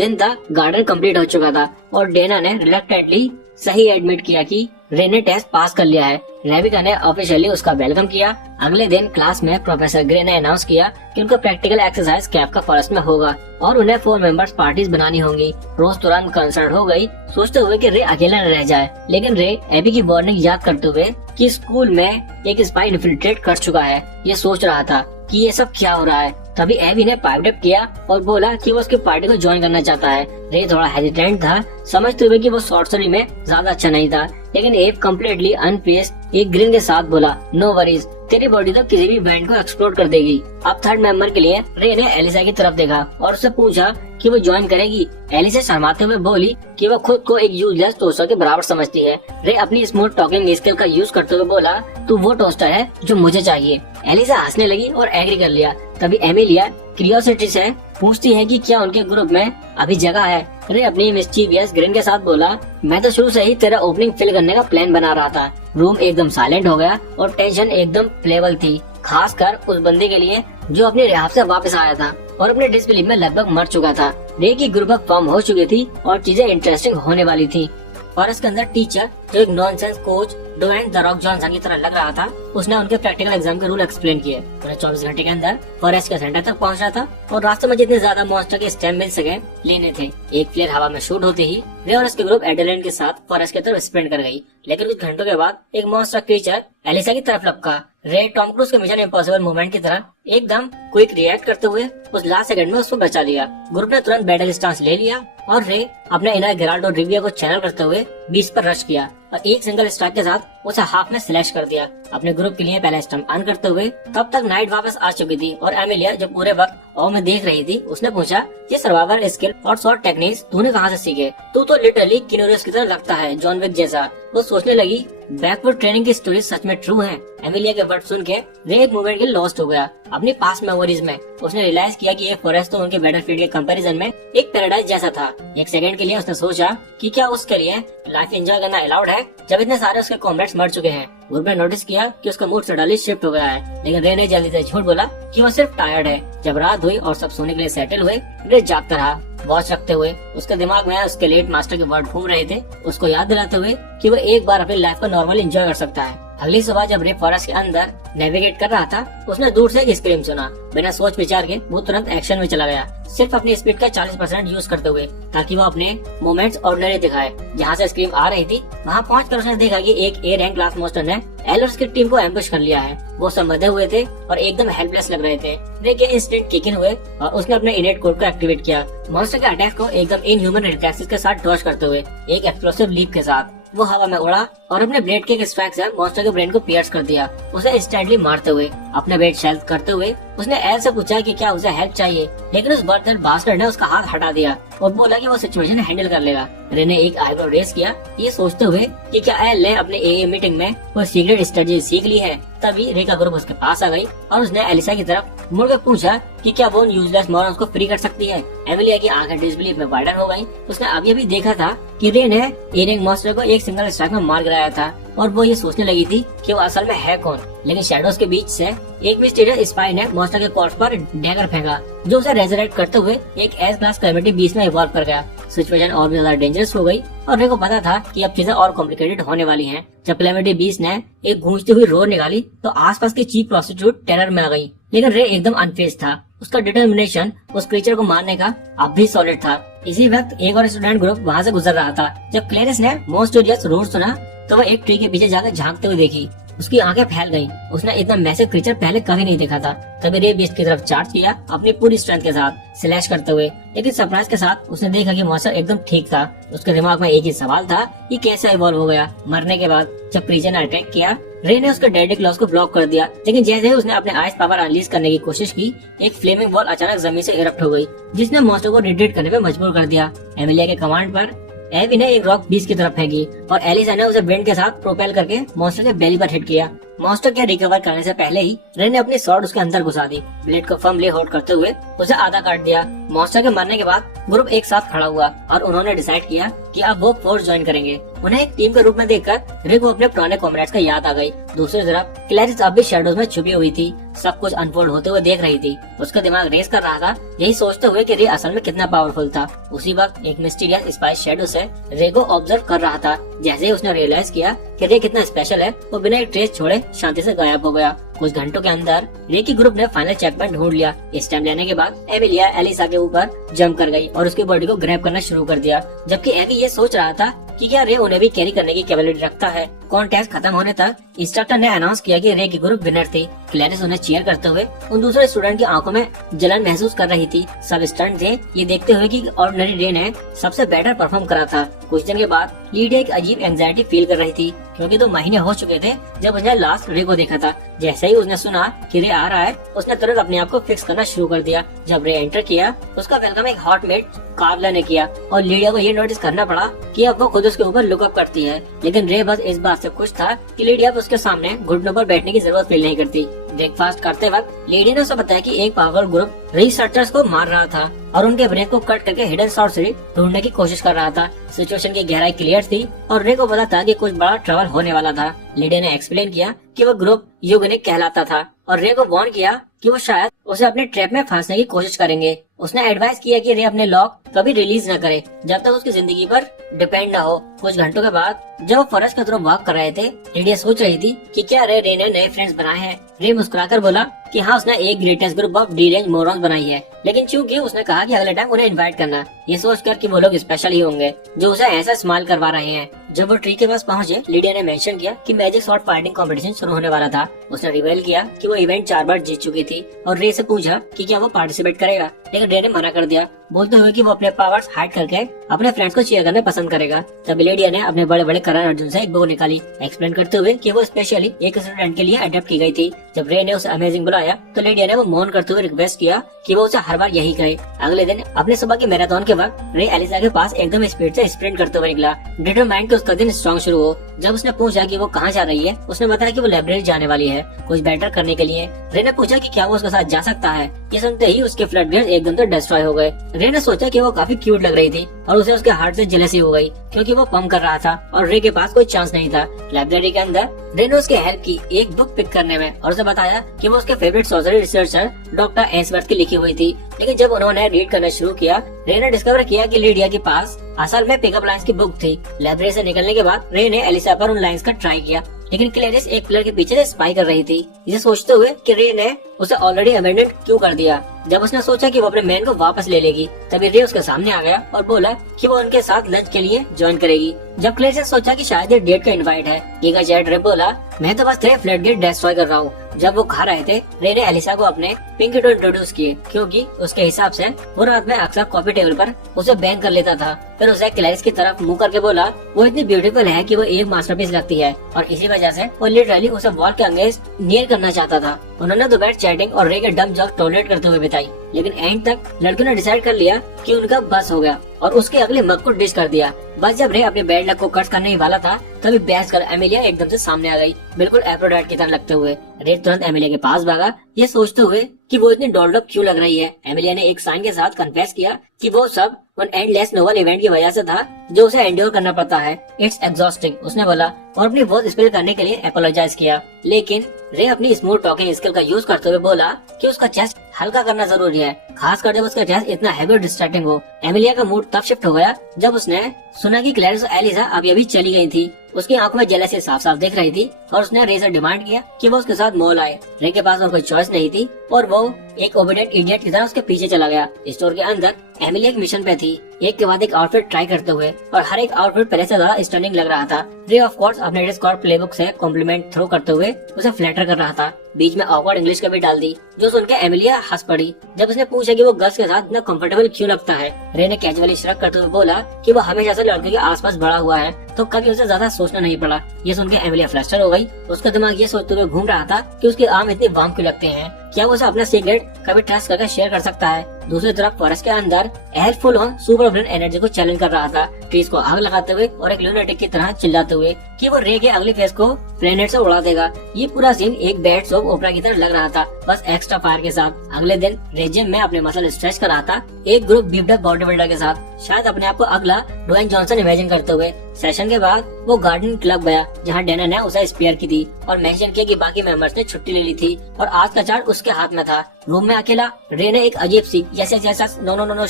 दिन तक garden complete हो चुका था और डेना ने रिलक्टेंटली सही एडमिट किया कि रे ने टेस्ट पास कर लिया है। रेबिका ने ऑफिशियली उसका वेलकम किया। अगले दिन क्लास में प्रोफेसर ग्रे ने अनाउंस किया कि उनका प्रैक्टिकल एक्सरसाइज कैप्का फॉरेस्ट में होगा और उन्हें 4 मेंबर्स पार्टीज बनानी होंगी। रोज तुरंत कंसर्न हो गई, सोचते हुए कि रे अकेला न रह जाए, लेकिन रे एबी की वार्निंग याद करते हुए कि स्कूल में एक स्पाई इन्फिल्ट्रेट कर चुका है, ये सोच रहा था कि ये सब क्या हो रहा है। तभी एबी ने पाइप अप किया और बोला कि वो उसकी पार्टी को ज्वाइन करना चाहता है। रे थोड़ा हेजिटेंट था, समझते हुए कि वो सॉर्सरी में ज्यादा अच्छा नहीं था, लेकिन एब कम्प्लीटली अनफेस्ड एक ग्रिन के साथ बोला, नो वरीज, तेरी बॉडी तो किसी भी बैंड को एक्सप्लोर कर देगी। अब थर्ड मेंबर के लिए रे ने एलिसा की तरफ देखा और उससे पूछा कि वो ज्वाइन करेगी। एलिसा शर्माते हुए बोली कि वो खुद को एक यूजलेस टोस्टर के बराबर समझती है। रे अपनी स्मूथ टॉकिंग स्किल का यूज करते हुए बोला, तू वो टोस्टर है जो मुझे चाहिए। एलिसा हंसने लगी और एग्री कर लिया। तभी एमिलिया क्यूरियोसिटी से पूछती है कि क्या उनके ग्रुप में अभी जगह है। रे अपनी मिस्चीवियस ग्रिन के साथ बोला, मैं तो शुरू से ही तेरा ओपनिंग फिल करने का प्लान बना रहा था। रूम एकदम साइलेंट हो गया और टेंशन एकदम प्लेबल थी, खासकर उस बंदे के लिए जो अपने रिहाब से वापस आया था और अपने डिसबिलीफ में लगभग मर चुका था। रे की ग्रुप अप फॉर्म हो चुकी थी और चीजें इंटरेस्टिंग होने वाली थी। फॉरेस्ट के अंदर टीचर जो एक nonsense coach Dwayne the Rock Johnson की तरह लग रहा था, उसने उनके प्रैक्टिकल एग्जाम के रूल एक्सप्लेन किए। उन्हें 24 घंटे के अंदर फॉरेस्ट के सेंटर तक पहुंचना था और रास्ते में जितने ज्यादा मॉन्स्टर के स्टेम मिल सके लेने थे। एक फ्लेयर हवा में शूट होते ही रे और उसके ग्रुप एडेलेन के साथ फॉरेस्ट की तरफ स्प्रिंट कर गई, लेकिन कुछ घंटों के बाद एक मॉन्स्टर क्रीचर एलिसा की तरफ लपका। रे टॉम क्रूज के मिशन इम्पॉसिबल मूवमेंट की तरह एकदम क्विक रिएक्ट करते हुए उस लास्ट सेकंड में उसको बचा लिया। ग्रुप ने तुरंत बैटल स्टांस ले लिया और रे अपने इनर गेराल्ड और रिविया को चैनल करते हुए बीच पर रश किया और एक सिंगल स्ट्राइक के साथ उसे हाफ में स्लैश कर दिया। अपने ग्रुप के लिए पहला स्टम्प अन करते हुए तब तक नाइट वापस आ चुकी थी और एमिलिया जो पूरे वक्त ऑ में देख रही थी, उसने पूछा, ये सर्वाइवल स्किल और शॉर्ट टेक्निक्स तूने कहाँ से सीखे? तू तो लिटरली किनोरियस की तरह लगता है, जॉन विक जैसा। वो सोचने लगी बैकवर्ड ट्रेनिंग की स्टोरी सच में ट्रू है। एमिलिया के वर्ड सुन के रे एक मोमेंट के लॉस्ट हो गया अपनी पास्ट मेमोरीज में। उसने रियलाइज किया कि ये फॉरेस्ट तो उनके बैटलफील्ड के कंपैरिजन में एक पैराडाइज जैसा था। एक सेकंड के लिए उसने सोचा कि क्या उसके लिए लाइफ एंजॉय करना अलाउड है जब इतने सारे उसके कॉम्रेड्स मर चुके हैं। ग्रुप ने नोटिस किया कि उसका मूड सडनली शिफ्ट हो गया है, लेकिन रे ने जल्दी से झूठ बोला कि वो सिर्फ टायर्ड है। जब रात हुई और सब सोने के लिए सेटल हुए, रे जागता रहा वॉच रखते हुए। उसके दिमाग में उसके लेट मास्टर के वर्ड घूम रहे थे, उसको याद दिलाते हुए कि वो एक बार अपनी लाइफ को नॉर्मली एंजॉय कर सकता है। अगली सुबह जब रे फॉरेस्ट के अंदर नेविगेट कर रहा था, उसने दूर से एक स्क्रीम सुना। बिना सोच विचार के वो तुरंत एक्शन में चला गया, सिर्फ अपनी स्पीड का 40% यूज करते हुए, ताकि वो अपने मोमेंट्स ऑर्डिनरी दिखाए। जहाँ से स्क्रीम आ रही थी वहाँ पहुंचकर उसने देखा कि एक ए रैंक क्लास मॉन्स्टर ने एलर्स की टीम को एम्बुश कर लिया है। वो सब मदे हुए थे और एकदम हेल्पलेस लग रहे थे। रे के इंस्टिंक्ट किक इन हुए और उसने अपने इनेट कोड को एक्टिवेट किया। मॉन्स्टर के अटैक को एकदम इनह्यूमन रिफ्लेक्सेस के साथ डॉज करते हुए एक एक्सप्लोसिव लीप के साथ वो हवा में उड़ा और अपने ब्लेड के एक स्ट्राइक से मॉन्स्टर के ब्रेन को पियर्स कर दिया, उसे इंस्टेंटली मारते हुए। अपने वेट शेल्फ करते हुए उसने एल से पूछा कि क्या उसे हेल्प चाहिए, लेकिन उस बर्दल बास्टर्ड ने उसका हाथ हटा दिया और बोला कि वो सिचुएशन हैंडल कर लेगा। रे ने एक आईब्रो रेस किया, ये सोचते हुए कि क्या एल ने अपने एए मीटिंग में कोई सीक्रेट स्ट्रेटजी सीख ली है। तभी रे का ग्रुप उसके पास आ गई और उसने एलिसा की तरफ मुड़कर पूछा कि क्या वो यूजलेस मॉरन्स को फ्री कर सकती है। एमिलिया की आंखें डिसबिलीफ में वाइडन हो गई। उसने अभी देखा था कि रे ने ए रैंक मॉन्स्टर को एक सिंगल स्ट्राइक में मार गिराया था और वो ये सोचने लगी थी कि वो असल में है कौन। लेकिन शैडोज के बीच से एक मिस्टीरियस स्पाई ने मॉन्स्टर के कॉर्प्स पर डैगर फेंका, जो उसे रेजरेक्ट करते हुए एक एस क्लास कैलेमिटी बीस्ट में इवॉल्व कर गया। सिचुएशन और भी ज्यादा डेंजरस हो गई और रे को पता था कि अब चीजें और कॉम्प्लिकेटेड होने वाली हैं। जब कैलेमिटी बीस्ट ने एक गूंजती हुई रोर निकाली तो आसपास की चीफ प्रोस्टिट्यूट टेरर में आ गई, लेकिन रे एकदम अनफेज था। उसका डिटर्मिनेशन उस क्रीचर को मारने का अब भी सॉलिड था। इसी वक्त एक और स्टूडेंट ग्रुप वहाँ से गुजर रहा था। जब क्लेरिस ने मोस्टोरियस रोर सुना तो वह एक ट्री के पीछे जाकर झांकते हुए देखी। उसकी आंखें फैल गईं। उसने इतना मैसिव क्रीचर पहले कभी नहीं देखा था। तभी रे बीस्ट की तरफ चार्ज किया अपनी पूरी स्ट्रेंथ के साथ स्लैश करते हुए, लेकिन सरप्राइज के साथ उसने देखा कि मॉन्स्टर एकदम ठीक था। उसके दिमाग में एक ही सवाल था कि कैसे इवॉल्व हो गया मरने के बाद। जब क्रीचर ने अटैक किया, रे ने उसके डेडली क्लॉज को ब्लॉक कर दिया, लेकिन जैसे ही उसने अपने आइस पावर अनलीज करने की कोशिश की, एक फ्लेमिंग बॉल अचानक जमीन से इरप्ट हो गई, जिसने मॉन्स्टर को रिट्रीट करने पे मजबूर कर दिया। एमिलिया के कमांड पर एवी ने एक रॉक बीच की तरफ फेंकी और एलिसा ने उसे विंड के साथ प्रोपेल करके मॉन्स्टर के बेली पर हिट किया। मॉन्स्टर के रिकवर करने से पहले ही रे ने अपनी स्वॉर्ड उसके अंदर घुसा दी। ब्लेड को फर्मली होल्ड करते हुए उसे आधा काट दिया। मॉन्स्टर के मरने के बाद ग्रुप एक साथ खड़ा हुआ और उन्होंने डिसाइड किया कि अब वो फोर्स ज्वाइन करेंगे। उन्हें एक टीम के रूप में देखकर रे को अपने पुराने कॉमरेड्स का याद आ गई। दूसरी तरफ क्लैरिस अब भी शैडोज में छुपी हुई थी। सब कुछ अनफोल्ड होते हुए देख रही थी। उसका दिमाग रेस कर रहा था, यही सोचते हुए कि रे असल में कितना पावरफुल था। उसी वक्त एक मिस्टीरियस स्पाइस शेडो से रे को ऑब्जर्व कर रहा था। जैसे ही उसने रियलाइज किया कि रे कितना स्पेशल है, वो बिना एक ट्रेस छोड़े शांति से गायब हो गया। कुछ घंटों के अंदर रे की ग्रुप ने फाइनल चेकपॉइंट ढूंढ लिया। इस टाइम लेने के बाद एमिलिया एलिसा के ऊपर जंप कर गई और उसकी बॉडी को ग्रैब करना शुरू कर दिया, जबकि एवी ये सोच रहा था कि क्या रे उन्हें भी कैरी करने की कैपेबिलिटी रखता है। कॉन्टेस्ट खत्म होने तक इंस्ट्रक्टर ने अनाउंस किया कि रे की ग्रुप विनर थी। क्लैरिस उन्हें चीयर करते हुए उन दूसरे स्टूडेंट की आंखों में जलन महसूस कर रही थी। सब स्टूडेंट थे ये देखते हुए कि ऑर्डिनरी रे ने सबसे बेटर परफॉर्म करा था। कुछ दिन के बाद लीडिया एक अजीब एंजाइटी फील कर रही थी, क्योंकि 2 महीने हो चुके थे जब उसने लास्ट रे को देखा था। जैसे ही उसने सुना कि रे आ रहा है, उसने तुरंत अपने आप को फिक्स करना शुरू कर दिया। जब रे एंटर किया, उसका वेलकम एक हॉटमेट कार्ला ने किया और लीडिया को ये नोटिस करना पड़ा कि अब वो खुद उसके ऊपर लुकअप करती है। लेकिन रे बस इस बात से खुश था कि लीडिया उसके सामने घुटनों पर बैठने की जरूरत फील नहीं करती। ब्रेकफास्ट करते वक्त लीडिया ने उसे बताया कि एक पावरफुल ग्रुप रिसर्चर्स को मार रहा था और उनके ब्रेन को कट करके हिडन सॉर्सरी ढूंढने की कोशिश कर रहा था। सिचुएशन की गहराई क्लियर थी और रे को पता था कि कुछ बड़ा ट्रबल होने वाला था। लीडिया ने एक्सप्लेन किया कि वो ग्रुप यूगनिक कहलाता था और रे को वार्न किया कि वो शायद उसे अपने ट्रैप में फंसने की कोशिश करेंगे। उसने एडवाइस किया कि रे अपने लॉक कभी रिलीज न करे जब तक उसकी जिंदगी पर डिपेंड न हो। कुछ घंटों के बाद जब वो फॉरेस्ट की तरफ वॉक कर रहे थे, लीडिया सोच रही थी कि क्या रे ने नए फ्रेंड्स बनाए हैं। रे मुस्कुराकर बोला कि हाँ, उसने एक greatest group of D-range morons बनाई है, लेकिन चूंकि उसने कहा कि अगले टाइम उन्हें इनवाइट करना, ये सोचकर कि वो लोग स्पेशल ही होंगे जो उसे ऐसा स्माइल करवा रहे हैं। जब वो ट्री के पास पहुंचे, लीडिया ने मेंशन किया कि मैजिक शॉट फाइटिंग कंपटीशन शुरू होने वाला था। उसने रिवील किया कि वो इवेंट 4 बार जीत चुकी थी और रे से पूछा कि क्या वो पार्टिसिपेट करेगा, लेकिन रे ने मना कर दिया, बोलते हुए कि वो अपने पावर्स हाइड करके अपने फ्रेंड्स को चीयर करना पसंद करेगा। तब लीडिया ने अपने बड़े बड़े करण अर्जुन से एक बो निकाली, एक्सप्लेन करते हुए कि वो स्पेशली एक स्टूडेंट के लिए अडेप्ट की गई थी। जब रे ने उसे अमेजिंग बुलाया तो लीडिया ने वो मौन करते हुए रिक्वेस्ट किया कि वो उसे हर बार यही करे। अगले दिन अपने सुबह के मैराथन के वक्त रे एलिसा के पास एकदम स्पीड से स्प्रिंट करते हुए निकला, डिटरमाइंड कि उसका दिन स्ट्रॉन्ग शुरू हो। जब उसने पूछा कि वो कहाँ जा रही है, उसने बताया कि वो लाइब्रेरी जाने वाली है कुछ बेटर करने के लिए। रे ने पूछा कि क्या वो उसके साथ जा सकता है। ये सुनते ही उसके फ्लडगेट्स एकदम से डिस्ट्रॉय हो गए। रे ने सोचा कि वो काफी क्यूट लग रही थी और उसे उसके हार्ट से जेलसी हो गई, क्योंकि वो पंप कर रहा था और रे के पास कोई चांस नहीं था। लाइब्रेरी के अंदर रे ने उसके हेल्प की एक बुक पिक करने में और उसे बताया कि वो उसके फेवरेट सॉर्सरी रिसर्चर डॉक्टर एस्वर्थ की लिखी हुई थी। लेकिन जब उन्होंने रीड करना शुरू किया, रे ने डिस्कवर किया कि लीडिया के पास असल में पिकअप लाइन्स की बुक थी। लाइब्रेरी से निकलने के बाद रे ने एलिसा पर उन लाइन्स का ट्राई किया, लेकिन क्लेरिस एक पिलर के पीछे से स्पाई कर रही थी, इसे सोचते हुए कि रे ने उसे ऑलरेडी अबेंडन क्यों कर दिया। जब उसने सोचा कि वो अपने मैन को वापस ले लेगी, तभी रे उसके सामने आ गया और बोला कि वो उनके साथ लंच के लिए ज्वाइन करेगी। जब क्लेरिस ने सोचा कि शायद ये डेट का इनवाइट है, ये का चैट रे बोला, मैं तो बस तेरे फ्लडगेट डिस्ट्रॉय कर रहा हूँ। जब वो खा रहे थे, रे ने एलिसा को अपने पिंकी को इंट्रोड्यूस किए, क्योंकि उसके हिसाब से वो रात में अक्सर कॉफी टेबल पर उसे बैंग कर लेता था। फिर उसे क्लैरिस की तरफ मुंह करके बोला वो इतनी ब्यूटीफुल है कि वो एक मास्टरपीस लगती है और इसी वजह से वो लिटरली उसे वॉल के अगेंस्ट नियर करना चाहता था। उन्होंने दोपहर चैटिंग और रे के डम जॉक टॉलरेट करते हुए बिताई, लेकिन एंड तक लड़कियों ने डिसाइड कर लिया कि उनका बस हो गया और उसके अगले मग को डिश कर दिया। बस जब रे अपने बैड लक को कट करने ही वाला था, तभी बहस कर एमिलिया एकदम से सामने आ गई, बिल्कुल एप्रोडाइट की तरह लगते हुए। रे तुरंत एमिलिया के पास भागा, ये सोचते हुए कि वो इतनी डॉल्ड अप क्यों लग रही है। एमिलिया ने एक साइन के साथ कन्फेस किया कि वो सब उन एंडलेस नोवल इवेंट की वजह से था जो उसे एंड्योर करना पड़ता है। इट्स एग्जॉस्टिंग, उसने बोला और अपनी वॉइस स्पिल करने के लिए अपोलोजाइज किया। लेकिन रे अपनी स्मूथ टॉकिंग स्किल का यूज करते हुए बोला कि उसका चेस्ट हल्का करना जरूरी है, खासकर जब उसका चेस्ट इतना हैवी और डिस्ट्रैक्टिंग हो। एमिलिया का मूड तब शिफ्ट हो गया जब उसने सुना कि क्लैरिस और एलिसा अभी अभी चली गई थी। उसकी आंखों में जेलसी साफ साफ दिख रही थी और उसने रे से डिमांड किया कि वो उसके साथ मॉल आए। रे के पास और कोई चॉइस नहीं थी और वो एक ओबीडिएंट इडियट की तरह उसके पीछे चला गया। स्टोर के अंदर एमिलिया एक मिशन पे थी, एक के बाद एक आउटफिट ट्राई करते हुए, और हर एक आउटफिट पहले से ज्यादा स्टनिंग लग रहा था। रे ऑफ कोर्स अपने डिस्कॉर्ड प्लेबुक से कॉम्प्लीमेंट थ्रो करते हुए उसे फ्लैटर कर रहा था। बीच में ऑकवर्ड इंग्लिश का भी डाल दी, जो सुनकर एमिलिया हंस पड़ी जब उसने पूछा कि वो गर्ल्स के साथ इतना कंफर्टेबल क्यों लगता है। रे ने कैजुअली श्रग करते हुए बोला कि वो हमेशा से लड़के के आसपास बड़ा हुआ है, तो कभी उसे ज्यादा सोचना नहीं पड़ा। ये सुनकर एमिलिया फ्लस्टर हो गई। उसका दिमाग ये सोचते हुए घूम रहा था कि उसके आर्म इतने वार्म क्यों लगते हैं, क्या वो उसे अपना सीक्रेट कभी ट्रस्ट करके शेयर कर सकता है। दूसरी तरफ फॉरेस्ट के अंदर L full on super brain energy को चैलेंज कर रहा था, ट्रीज को आग लगाते हुए और एक लूनाटिक की तरह चिल्लाते हुए कि वो रे के अगली फेज को प्लेनेट से उड़ा देगा। ये पूरा सीन एक बैड सोप ओपरा की तरह लग रहा था, बस एक्स्ट्रा फायर के साथ। अगले दिन रेजिम में अपने मसल स्ट्रेच कर रहा था एक group beefed up body builder के साथ, शायद अपने आप को अगला ड्वेन जॉनसन इमेजिन करते हुए। सेशन के बाद वो गार्डन क्लब गया जहाँ डेना ने उसे स्पेयर की थी और मेंशन किया कि बाकी मेंबर्स ने छुट्टी ले ली थी और आज का चार्ट उसके हाथ में था। रूम में अकेला रे ने एक अजीब सी yes no no no no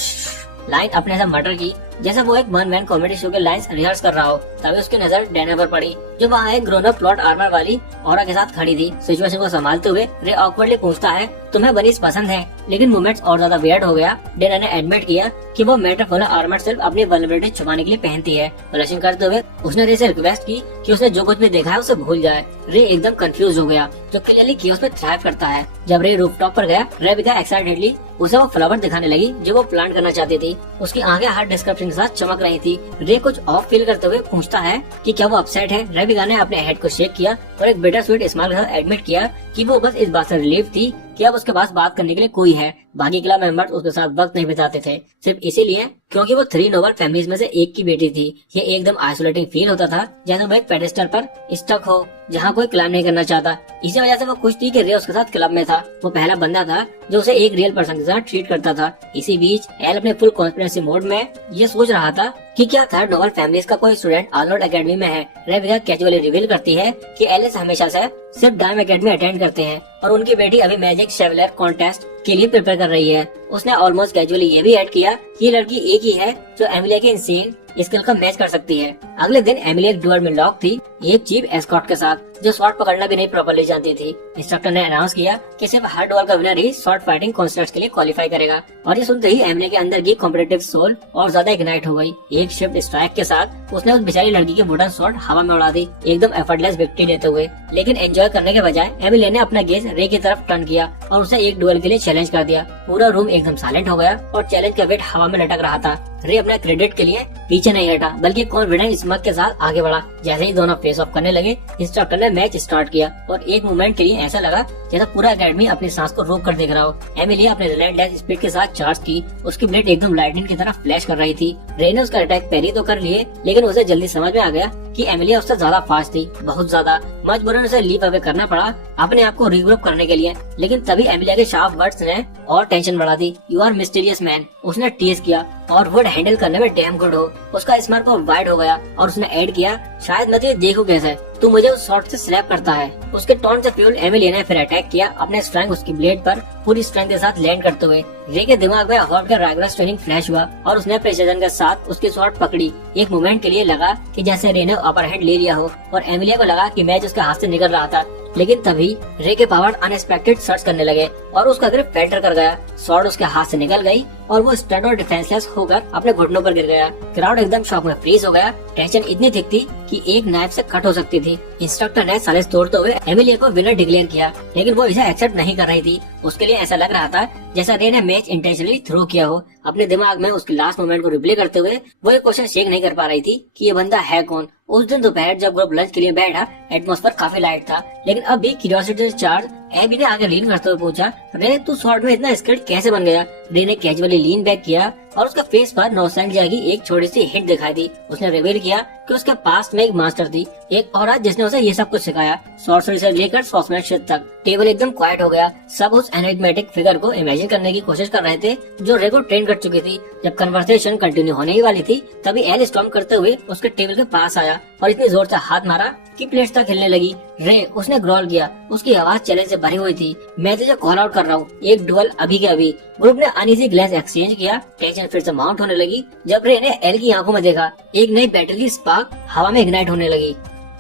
line अपने से मटर की, जैसे वो एक वन मैन कॉमेडी शो के लाइंस रिहर्स कर रहा हो। तभी उसकी नजर डेना पर पड़ी जो वहाँ एक ग्रोन अप प्लॉट आर्मर वाली औरा के साथ खड़ी थी। सिचुएशन को संभालते हुए रे ऑकवर्डली पूछता है, तुम्हें बनीस पसंद है? लेकिन मूवमेंट्स और ज्यादा वियर्ड हो गया। डेना ने एडमिट किया कि वो मेटाफोलर आर्मर सिर्फ अपनी वल्नरेबिलिटी छुपाने के लिए पहनती है। ब्लशिंग करते हुए उसने रे से रिक्वेस्ट की कि उसने जो कुछ भी देखा है उसे भूल जाए। रे एकदम कंफ्यूज हो गया, जो क्लियरली कियोस में थ्राइव करता है। जब रे रूफटॉप पर गया, रेबिका एक्साइटेडली उसे वो फ्लावर दिखाने लगी जो वो प्लांट करना चाहती थी। उसकी आंखें हर डिस्क्रिप्शन के साथ चमक रही थी। रे कुछ ऑफ फील करते हुए पूछता है कि क्या वो अपसेट है। रेबिका ने अपने हेड को शेक किया और एक बिटर स्वीट स्माइल के साथ एडमिट किया कि वो बस इस बात से रिलीव थी कि अब उसके पास बात करने के लिए कोई है। बाकी क्लब मेंबर्स उसके साथ वक्त नहीं बिताते थे सिर्फ इसीलिए क्योंकि वो 3 नोबल फैमिलीज में से एक की बेटी थी। ये एकदम आइसोलेटिंग फील होता था, जैसे वो एक पेडेस्टल पर स्टक हो जहाँ कोई क्लाइम नहीं करना चाहता। इसी वजह से वो खुश थी कि रे उसके साथ क्लब में था। वो पहला बंदा था जो उसे एक रियल पर्सन के साथ ट्रीट करता था। इसी बीच एल अपने फुल कॉन्फिडेंसी मोड में ये सोच रहा था कि क्या थर्ड नोबल फैमिलीज का कोई स्टूडेंट आर्नोल्ड एकेडमी में है। रेबिका कैजुअली रिवील करती है कि एलिस हमेशा से सिर्फ डायम एकेडमी अटेंड करते हैं और उनकी बेटी अभी मैजिक शेवलर कॉन्टेस्ट के लिए प्रिपेयर कर रही है। उसने ऑलमोस्ट कैजुअली ये भी ऐड किया कि ये लड़की एक ही है जो एमिलिया के इंसेन स्किल का मैच कर सकती है। अगले दिन एमिलिया एक डुअल में लॉक थी एक चीफ एस्कॉर्ट के साथ जो शॉर्ट पकड़ना भी नहीं प्रॉपर्ली जानती थी। इंस्ट्रक्टर ने अनाउंस किया कि सिर्फ हर डुअल का विनर ही शॉर्ट फाइटिंग कॉन्टेस्ट के लिए क्वालिफाई करेगा और ये सुनते ही एमिलिया के अंदर की कॉम्पिटिटिव सोल और ज्यादा इग्नाइट हो गई। एक शिफ्ट स्ट्राइक के साथ उसने उस बेचारी लड़की की वुडन शॉट हवा में उड़ा दी, एकदम एफर्टलेस विक्ट्री लेते हुए। लेकिन एंजॉय करने के बजाय एमिलिया ने अपना गेज रे की तरफ टर्न किया और उसे एक डुअल के लिए चैलेंज कर दिया। पूरा रूम एकदम साइलेंट हो गया और चैलेंज का वेट हवा में लटक रहा था। रे अपने क्रेडिट के लिए पीछे नहीं हटा बल्कि कॉन्फिडेंट स्मग के साथ आगे बढ़ा। जैसे ही दोनों फेस ऑफ करने लगे, इंस्ट्रक्टर ने मैच स्टार्ट किया और एक मोमेंट के लिए ऐसा लगा जैसे पूरा एकेडमी अपनी सांस को रोक कर देख रहा हो। एमिलिया अपने रिलेंटलेस स्पीड के साथ चार्ज की, उसकी ब्लेड एकदम लाइटनिंग की तरह फ्लैश कर रही थी। रे ने उसका अटैक पैरी तो कर लिए, लेकिन उसे जल्दी समझ में आ गया कि एमिलिया उससे ज्यादा फास्ट थी, बहुत ज्यादा। मजबूरन उसे लीप अवे करना पड़ा अपने आप को रिग्रुप करने के लिए। लेकिन तभी एमिलिया के शार्प वर्ड्स ने और टेंशन बढ़ा दी। यू आर मिस्टीरियस मैन, उसने टीज किया और वर्ड हैंडल करने में डैम गुड हो। उसका स्मार्ट को वाइड हो गया और उसने ऐड किया, शायद मैं तुझे देखूं कैसे तू मुझे उस शॉट से स्लैप करता है। उसके टॉन्ट से फ्यूल एमिलिया ने फिर अटैक किया, अपने स्ट्रेंथ उसकी ब्लेड पर पूरी स्ट्रेंथ के साथ लैंड करते हुए। रे के दिमाग में हॉट का रैगुलर ट्रेनिंग फ्लैश हुआ और उसने प्रेसिजन के साथ उसकी शॉट पकड़ी। एक मोमेंट के लिए लगा कि जैसे रे ने अपर हैंड ले लिया हो और एमिलिया को लगा कि मैच उसके हाथ से निकल रहा था। लेकिन तभी रे के पावर अनएक्सपेक्टेड सर्च करने लगे और उसका ग्रिप फैल्टर कर गया। शॉट उसके हाथ से निकल गई और वो स्टन और डिफेंसलेस होकर अपने घुटनों पर गिर गया। क्राउड एकदम शॉक में फ्रीज हो गया। टेंशन इतनी थिक थी कि एक नाइफ से कट हो सकती थी। इंस्ट्रक्टर ने सालिस तोड़ते हुए एमिलिया को विनर डिक्लेयर किया, लेकिन वो इसे एक्सेप्ट नहीं कर रही थी। उसके लिए ऐसा लग रहा था जैसा रे ने मैच इंटेंशनली थ्रो किया हो। अपने दिमाग में उसके लास्ट मोमेंट को रिप्ले करते हुए वो एक क्वेश्चन शेक नहीं कर पा रही थी कि ये बंदा है कौन। उस दिन दोपहर जब ग्रुप लंच के लिए बैठा, एटमॉस्फेयर काफी लाइट था, लेकिन अब भी क्यूरियोसिटी से चार्ज एबी ने आगे लीन करते हुए पूछा, रे तू शॉर्ट में इतना स्किल्ड कैसे बन गया? रे ने कैजुअली लीन बैक किया और उसका फेस पर नॉस्टैल्जिया की एक छोटी सी हिट दिखाई दी। उसने रिवील किया कि उसके पास में एक मास्टर थी, एक औरत जिसने उसे ये सब कुछ सिखाया, सॉर्सरी से लेकर सॉर्समैनशिप तक। टेबल एकदम क्वाइट हो गया। सब उस एनिग्मेटिक फिगर को इमेजिन करने की कोशिश कर रहे थे जो रे को ट्रेन कर चुकी थी। जब कन्वर्सेशन कंटिन्यू होने ही वाली थी, तभी एल स्टॉर्म करते हुए उसके टेबल के पास आया और इतनी जोर से हाथ मारा कि प्लेट्स तक हिलने लगी। रे उसने ग्रॉल किया, उसकी आवाज चैलेंज से भरी हुई थी, मैं तुझे कॉल आउट कर रहा हूँ, एक डुअल अभी के अभी। ग्रुप ने अनईजी ग्लैंस एक्सचेंज किया। टेंशन फिर से माउंट होने लगी जब रे ने एल की आंखों में देखा। एक नई बैटल की स्पार्क हवा में इग्नाइट होने लगी।